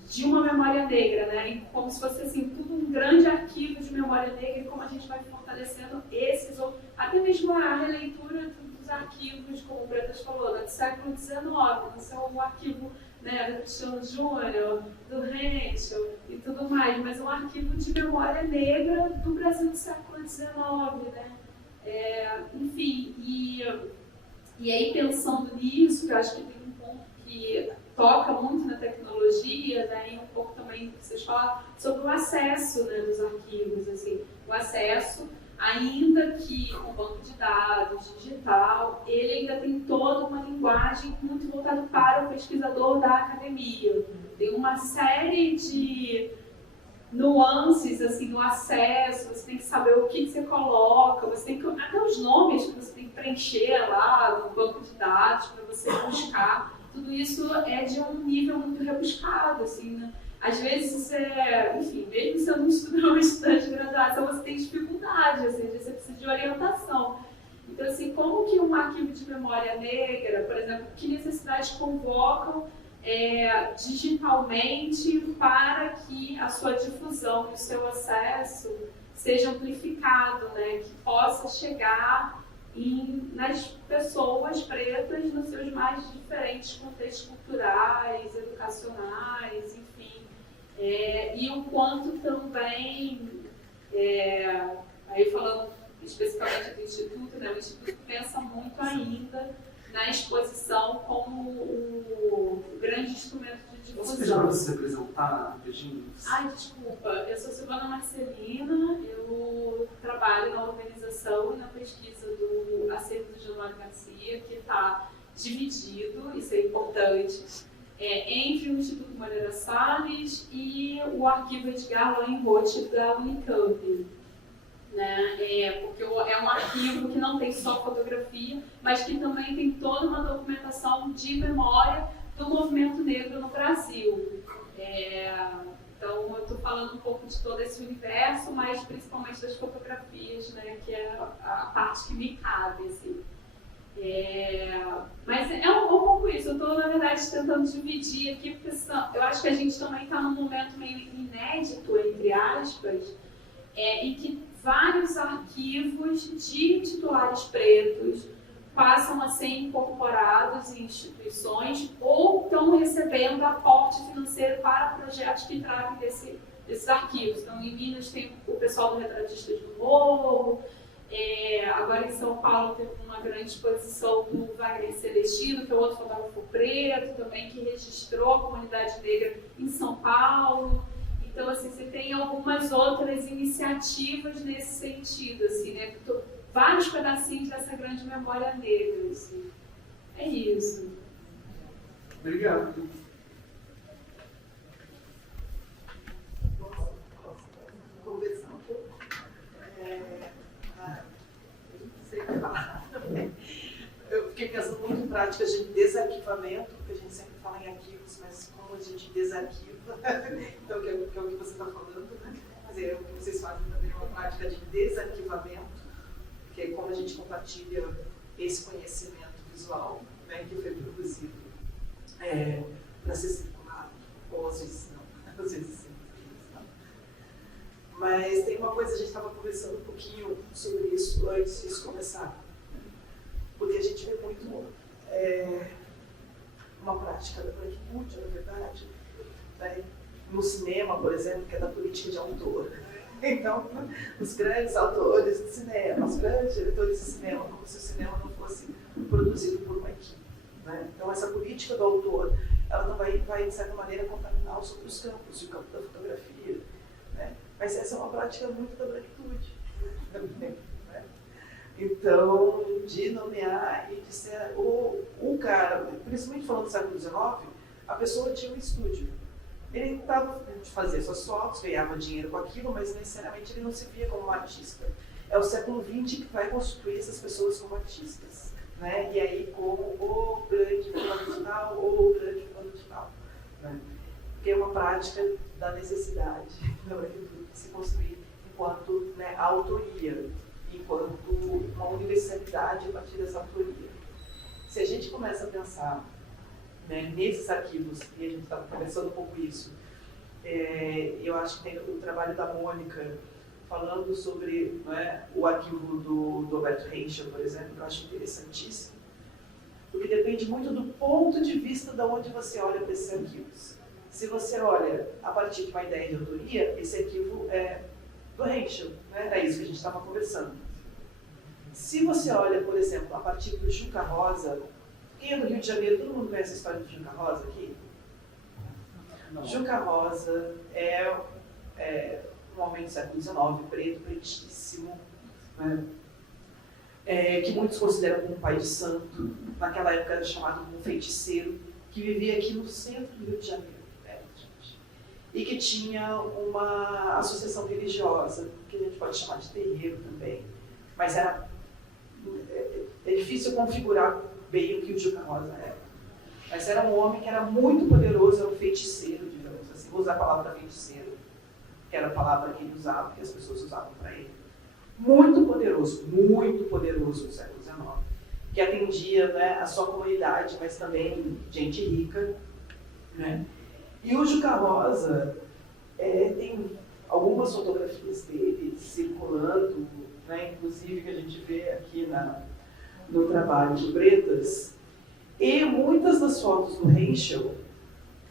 de uma memória negra, né? E como se fosse assim, tudo um grande arquivo de memória negra e como a gente vai fortalecendo esses, ou até mesmo a releitura dos arquivos, como o Bretas falou, do século XIX, não sei, o arquivo, né, do Cristiano Júnior, do Hentschel e tudo mais, mas um arquivo de memória negra do Brasil do século XIX, né? Enfim, e aí pensando nisso, que eu acho que tem um ponto que toca muito na tecnologia, né, e um pouco também que vocês falam sobre o acesso, né, dos arquivos, assim, o acesso, ainda que com banco de dados, digital, ele ainda tem toda uma linguagem muito voltada para o pesquisador da academia. Tem uma série de nuances assim, no acesso, você tem que saber o que você coloca, você tem que, até os nomes que você tem que preencher lá no banco de dados para você buscar, tudo isso é de um nível muito rebuscado, assim, né? Às vezes, enfim, mesmo sendo um estudante de graduação, você tem dificuldade, assim, você precisa de orientação. Então, assim, como que um arquivo de memória negra, por exemplo, que necessidades convocam digitalmente para que a sua difusão e o seu acesso seja amplificado, né? Que possa chegar nas pessoas pretas nos seus mais diferentes contextos culturais, educacionais, enfim. E o quanto também, aí falando especificamente do Instituto, né? O Instituto pensa muito ainda na exposição como o grande instrumento de Posso difusão. pedir para você se apresentar, rapidinho? Ai, desculpa, eu sou Silvana Marcelina, eu trabalho na organização e na pesquisa do acervo do Januário Garcia, que está dividido, isso é importante, entre o Instituto Moreira Salles e o Arquivo Edgar Weinroth da Unicamp. Né? Porque é um arquivo que não tem só fotografia, mas que também tem toda uma documentação de memória do movimento negro no Brasil. Então, eu estou falando um pouco de todo esse universo, mas principalmente das fotografias, né, que é a parte que me cabe. Assim. Mas é um pouco isso. Eu estou, na verdade, tentando dividir aqui, porque eu acho que a gente também está num momento meio inédito, entre aspas, em que vários arquivos de titulares pretos passam a ser incorporados em instituições ou estão recebendo aporte financeiro para projetos que tratem desses arquivos. Então, em Minas tem o pessoal do Retratistas do Morro, agora em São Paulo teve uma grande exposição do Wagner Celestino, que é outro fotógrafo preto também, que registrou a comunidade negra em São Paulo. Então, assim, você tem algumas outras iniciativas nesse sentido, assim, né? Vários pedacinhos dessa grande memória negra, assim. É isso. Obrigado. Conversar um pouco. Eu não sei o que falar. Eu fiquei pensando muito em práticas de desarquivamento, porque a gente sempre fala em arquivos, mas como a gente desarquiva, então que é o que você está falando, né? Mas o que vocês fazem também é uma prática de desarquivamento, que é como a gente compartilha esse conhecimento visual, né, que foi produzido para ser circulado, ou às vezes não, às vezes sim, não. Mas tem uma coisa, a gente estava conversando um pouquinho sobre isso antes disso começar, porque a gente vê muito uma prática da branquitude, na verdade, né? No cinema, por exemplo, que é da política de autor. Então, os grandes autores de cinema, os grandes diretores de cinema, como se o cinema não fosse produzido por uma equipe. Né? Então, essa política do autor, ela também vai, de certa maneira, contaminar os outros campos, o campo da fotografia. Né? Mas essa é uma prática muito da branquitude. Né? Então, de nomear e de ser o cara, principalmente falando do século XIX, a pessoa tinha um estúdio. Ele estava de fazer suas fotos, ganhava dinheiro com aquilo, mas necessariamente ele não se via como um artista. É o século XX que vai constituir essas pessoas como artistas. Né? E aí como o grande fulano de tal ou o grande fulano de tal. Né? Que é uma prática da necessidade de se construir enquanto, né, autoria, enquanto uma universalidade a partir dessa autoria. Se a gente começa a pensar, né, nesses arquivos, e a gente estava conversando um pouco isso, eu acho que tem o trabalho da Mônica falando sobre, né, o arquivo do Alberto Henschel, por exemplo, que eu acho interessantíssimo, porque depende muito do ponto de vista de onde você olha para esses arquivos. Se você olha a partir de uma ideia de autoria, esse arquivo é do Henschel, né? É isso que a gente estava conversando. Se você olha, por exemplo, a partir do Juca Rosa, quem é do Rio de Janeiro, todo mundo conhece a história do Juca Rosa aqui? Não. Juca Rosa é um homem do século XIX, preto, pretíssimo, né? Que muitos consideram como um pai de santo, naquela época era chamado como feiticeiro, que vivia aqui no centro do Rio de Janeiro, e que tinha uma associação religiosa, que a gente pode chamar de terreiro também, mas é difícil configurar bem o que o Juca Rosa era. Mas era um homem que era muito poderoso, era um feiticeiro, digamos assim. Vou usar a palavra feiticeiro, que era a palavra que ele usava, que as pessoas usavam para ele. Muito poderoso no século XIX, que atendia, né, a sua comunidade, mas também gente rica. Né? E o Juca Rosa tem algumas fotografias dele circulando, né, inclusive que a gente vê aqui no trabalho de Bretas, e muitas das fotos do Henschel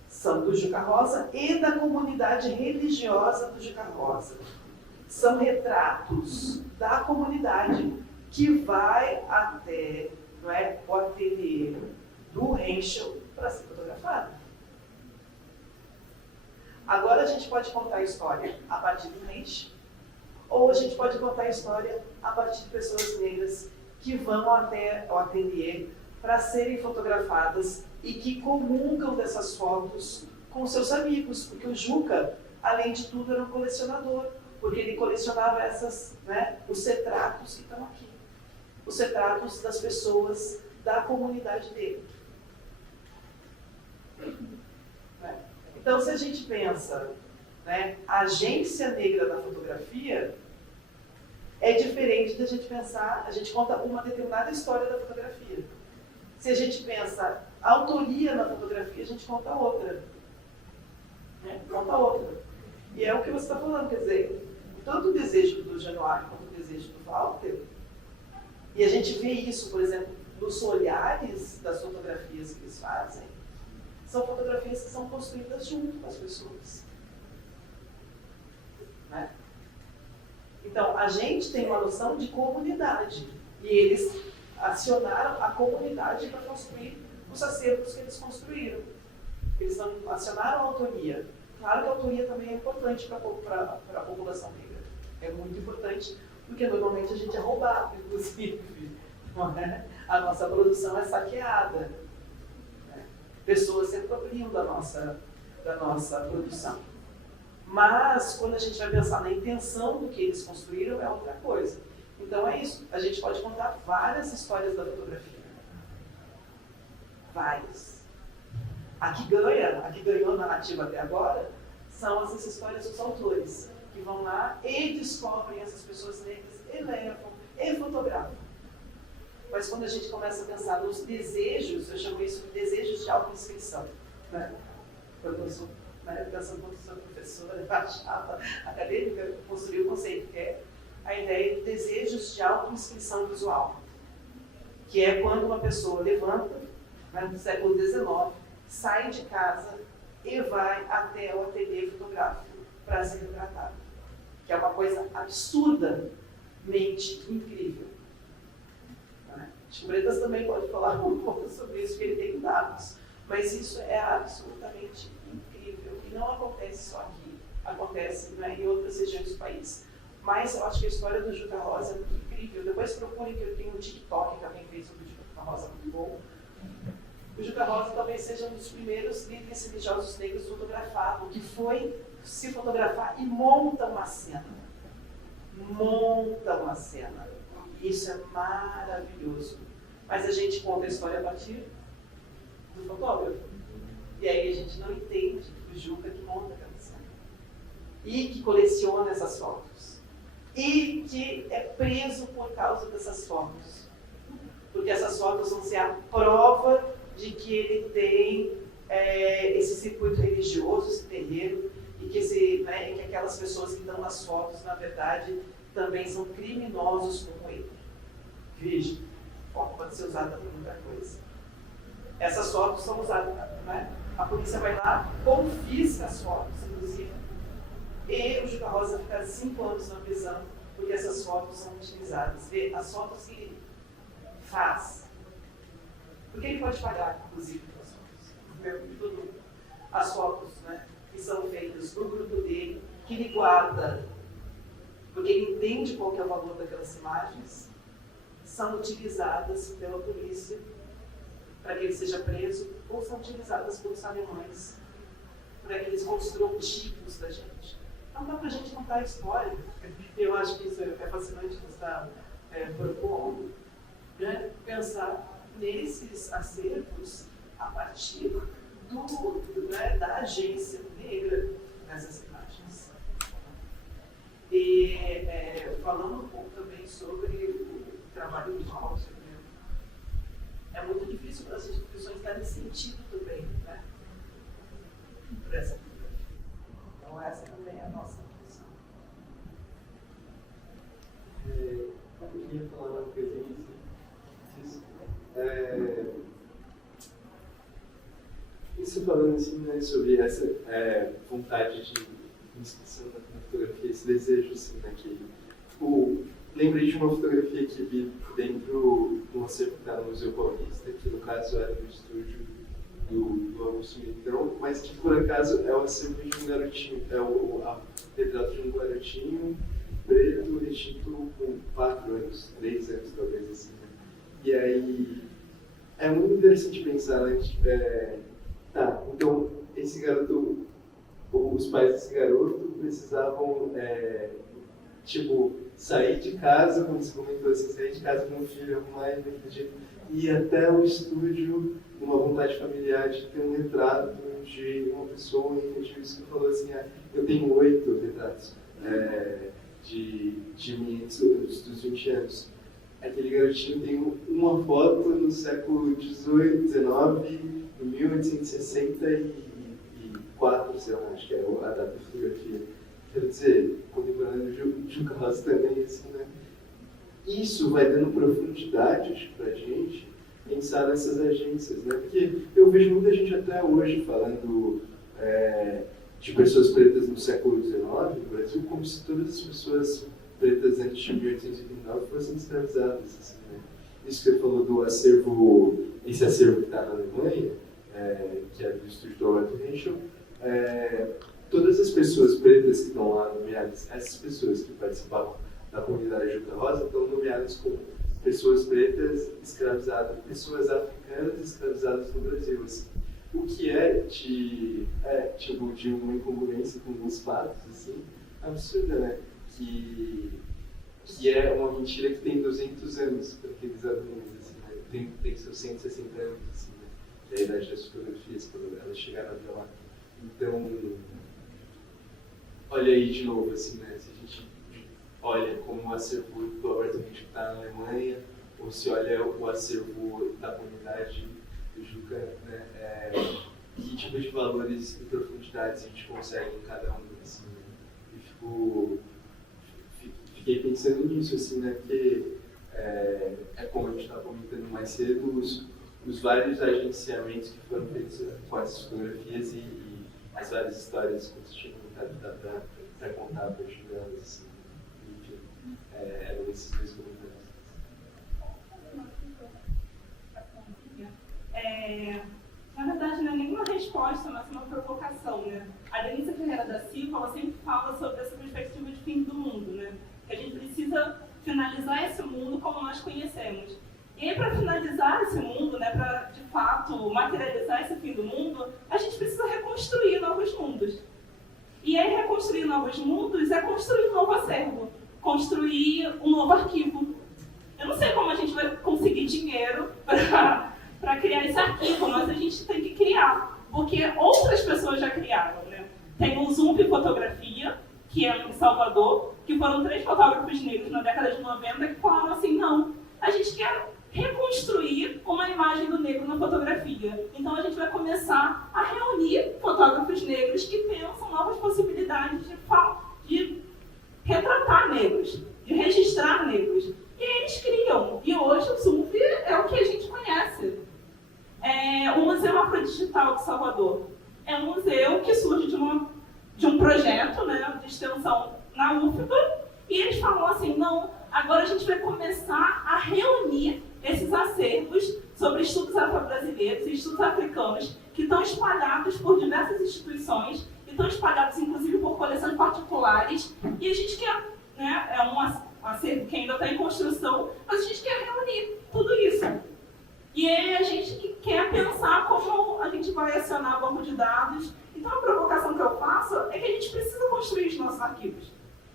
são do Juca Rosa e da comunidade religiosa do Juca Rosa. São retratos da comunidade que vai até, não é, o ateliê do Henschel para ser fotografado. Agora a gente pode contar a história a partir do Henschel, ou a gente pode contar a história a partir de pessoas negras que vão até o ateliê para serem fotografadas e que comungam dessas fotos com seus amigos, porque o Juca, além de tudo, era um colecionador, porque ele colecionava os retratos que estão aqui, os retratos das pessoas da comunidade dele. Então, se a gente pensa, né, a agência negra da fotografia, é diferente da gente pensar, a gente conta uma determinada história da fotografia. Se a gente pensa a autoria na fotografia, a gente conta outra. Né? Conta outra. E é o que você está falando, quer dizer, tanto o desejo do Januário quanto o desejo do Walter, e a gente vê isso, por exemplo, nos olhares das fotografias que eles fazem, são fotografias que são construídas junto com as pessoas. Né? Então, a gente tem uma noção de comunidade, e eles acionaram a comunidade para construir os acervos que eles construíram. Eles não acionaram a autoria. Claro que a autoria também é importante para a população negra. É muito importante, porque normalmente a gente é roubado, inclusive. Não é? A nossa produção é saqueada. Né? Pessoas se apropriam da nossa produção. Mas, quando a gente vai pensar na intenção do que eles construíram, é outra coisa. Então é isso. A gente pode contar várias histórias da fotografia. Várias. A que ganhou narrativa até agora, são essas histórias dos autores, que vão lá e descobrem essas pessoas negras, e levam, e fotografam. Mas quando a gente começa a pensar nos desejos, eu chamo isso de desejos de autoinscrição. Né? Quando eu sou, pensando quando sou professora, chata, acadêmica, construí o conceito, que é a ideia de desejos de autoinscrição visual, que é quando uma pessoa levanta, no século XIX, sai de casa e vai até o ateliê fotográfico para ser retratado, que é uma coisa absurdamente incrível. As Pretas também pode falar um pouco sobre isso, que ele tem dados, mas isso é absolutamente incrível e não acontece só aqui, acontece, né, em outras regiões do país. Mas eu acho que a história do Juca Rosa é muito incrível. Depois procurem, que eu tenho um TikTok que alguém fez sobre o Juca Rosa, muito bom. O Juca Rosa talvez seja um dos primeiros líderes religiosos negros fotografados, que foi se fotografar e monta uma cena. Monta uma cena. Isso é maravilhoso. Mas a gente conta a história a partir do fotógrafo. E aí a gente não entende o Juca que monta aquela cena. E que coleciona essas fotos. E que é preso por causa dessas fotos. Porque essas fotos vão ser a prova de que ele tem esse circuito religioso, esse terreiro, e que, que aquelas pessoas que dão as fotos, na verdade, também são criminosos como ele. Veja, foto pode ser usada para muita coisa. Essas fotos são usadas, né? A polícia vai lá, confisca as fotos, inclusive, e o Juca Rosa fica 5 anos na prisão, porque essas fotos são utilizadas. Vê, as fotos que ele faz, porque ele pode pagar, inclusive, pelas fotos. As fotos, né, que são feitas no grupo dele, que ele guarda, porque ele entende qual que é o valor daquelas imagens, são utilizadas pela polícia para que ele seja preso, ou são utilizadas pelos alemães para que eles construam tipos da gente. Então dá para a gente contar a história. Eu acho que isso é fascinante que você está propondo, né? Pensar nesses acervos a partir da agência negra nessas imagens. E falando um pouco também sobre o trabalho do Walter, né? É muito difícil para as instituições darem sentido também, né? Para essa fotografia. Então essa também é a nossa função. Eu queria falar uma coisa isso falando assim, né, sobre essa vontade de inscrição na fotografia, esse desejo assim, né, que lembrei de uma fotografia que vi dentro de um acervo que está no Museu Paulista, que no caso era do estúdio do Augusto Militão, mas que por acaso é o acervo de um garotinho, o retrato de um garotinho preto, retinto com 4 anos, 3 anos talvez assim, né? E aí é muito interessante pensar, né, então esse garoto, os pais desse garoto precisavam sair de casa, como você comentou assim, sair de casa com o filho, arrumar ele, ir até o estúdio, uma vontade familiar de ter um retrato de uma pessoa infantil. Isso que falou assim, eu tenho 8 retratos de mim dos 20 anos. Aquele garotinho tem uma foto no século XVIII, XIX, em 1864, sei lá, acho que é a data da fotografia. Quero dizer, contemporâneo do Juca Rosa também, assim, né? Isso vai dando profundidade para a gente pensar nessas agências, né? Porque eu vejo muita gente até hoje falando de pessoas pretas no século XIX no Brasil, como se todas as pessoas pretas antes de 1889 fossem escravizadas, assim, né? Isso que ele falou do acervo, esse acervo que está na Alemanha, que é do Estúdio do Albert Henschel, todas as pessoas pretas que estão lá nomeadas, essas pessoas que participavam da comunidade Juca Rosa, estão nomeadas como pessoas pretas escravizadas, pessoas africanas escravizadas no Brasil, assim. O que de uma incongruência com os fatos, assim, absurda, né? Que é uma mentira que tem 200 anos para aqueles alunos, assim, né? Tem seus 160 anos, assim, né? Da idade das fotografias, quando elas chegaram até lá. Então, olha aí de novo, assim, né? Se a gente olha como o acervo do Albert Henschel está na Alemanha, ou se olha o acervo da comunidade do Juca, né? Que tipo de valores e profundidades a gente consegue em cada um, assim, né? E fiquei pensando nisso, assim, né? Porque como a gente estava comentando mais cedo, os vários agenciamentos que foram feitos com essas fotografias e as várias histórias que você tinha contado para contar a partir delas. Assim. Enfim, eram esses dois comentários. Na verdade, não é nenhuma resposta, mas uma provocação, né? A Denise Ferreira da Silva, ela sempre fala sobre essa perspectiva de fim do mundo, né? Que a gente precisa finalizar esse mundo como nós conhecemos. E aí, para finalizar esse mundo, né, para, de fato, materializar esse fim do mundo, a gente precisa reconstruir novos mundos. E aí, reconstruir novos mundos é construir um novo acervo, construir um novo arquivo. Eu não sei como a gente vai conseguir dinheiro para criar esse arquivo, mas a gente tem que criar, porque outras pessoas já criaram, né? Tem o Zumbi Fotografia, que é em Salvador, que foram 3 fotógrafos negros na década de 90 que falaram assim, não, a gente quer reconstruir uma imagem do negro na fotografia. Então a gente vai começar a reunir fotógrafos negros que pensam novas possibilidades de retratar negros, de registrar negros. E eles criam. E hoje o Zumbi é o que a gente conhece. O Museu Afrodigital de Salvador é um museu que surge de um projeto, né, de extensão na UFBA, e eles falam assim, não, agora a gente vai começar a reunir esses acervos sobre estudos afro-brasileiros e estudos africanos que estão espalhados por diversas instituições, e estão espalhados inclusive por coleções particulares, e a gente quer, né, é um acervo que ainda está em construção, mas a gente quer reunir tudo isso. E aí a gente quer pensar como a gente vai acionar o banco de dados. Então a provocação que eu faço é que a gente precisa construir os nossos arquivos.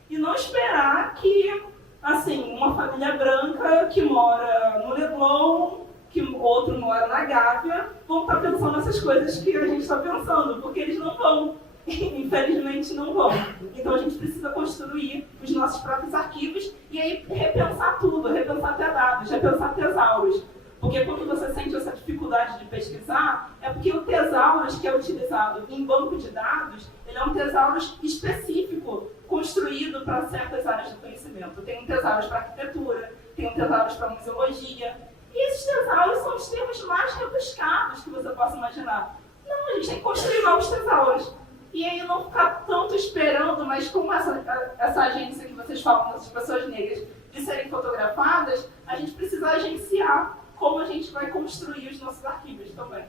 E não esperar que, assim, uma família branca que mora no Leblon, que outro mora na Gávea, vão estar pensando essas coisas que a gente está pensando, porque eles não vão. Infelizmente não vão. Então a gente precisa construir os nossos próprios arquivos e aí repensar tudo, repensar até dados, repensar tesauros. Porque quando você sente essa dificuldade de pesquisar, é porque o tesaurus que é utilizado em banco de dados, ele é um tesaurus específico, construído para certas áreas de conhecimento. Tem um tesaurus para arquitetura, tem um tesaurus para museologia. E esses tesauros são os termos mais rebuscados que você possa imaginar. Não, a gente tem que construir novos tesauros. E aí não ficar tanto esperando, mas como essa agência que vocês falam, dessas pessoas negras, de serem fotografadas, a gente precisa agenciar como a gente vai construir os nossos arquivos também.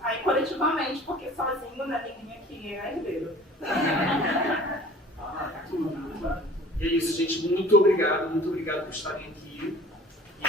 Aí coletivamente, porque sozinho, né, ninguém aqui é herdeiro. E é isso, gente. Muito obrigado por estarem aqui. E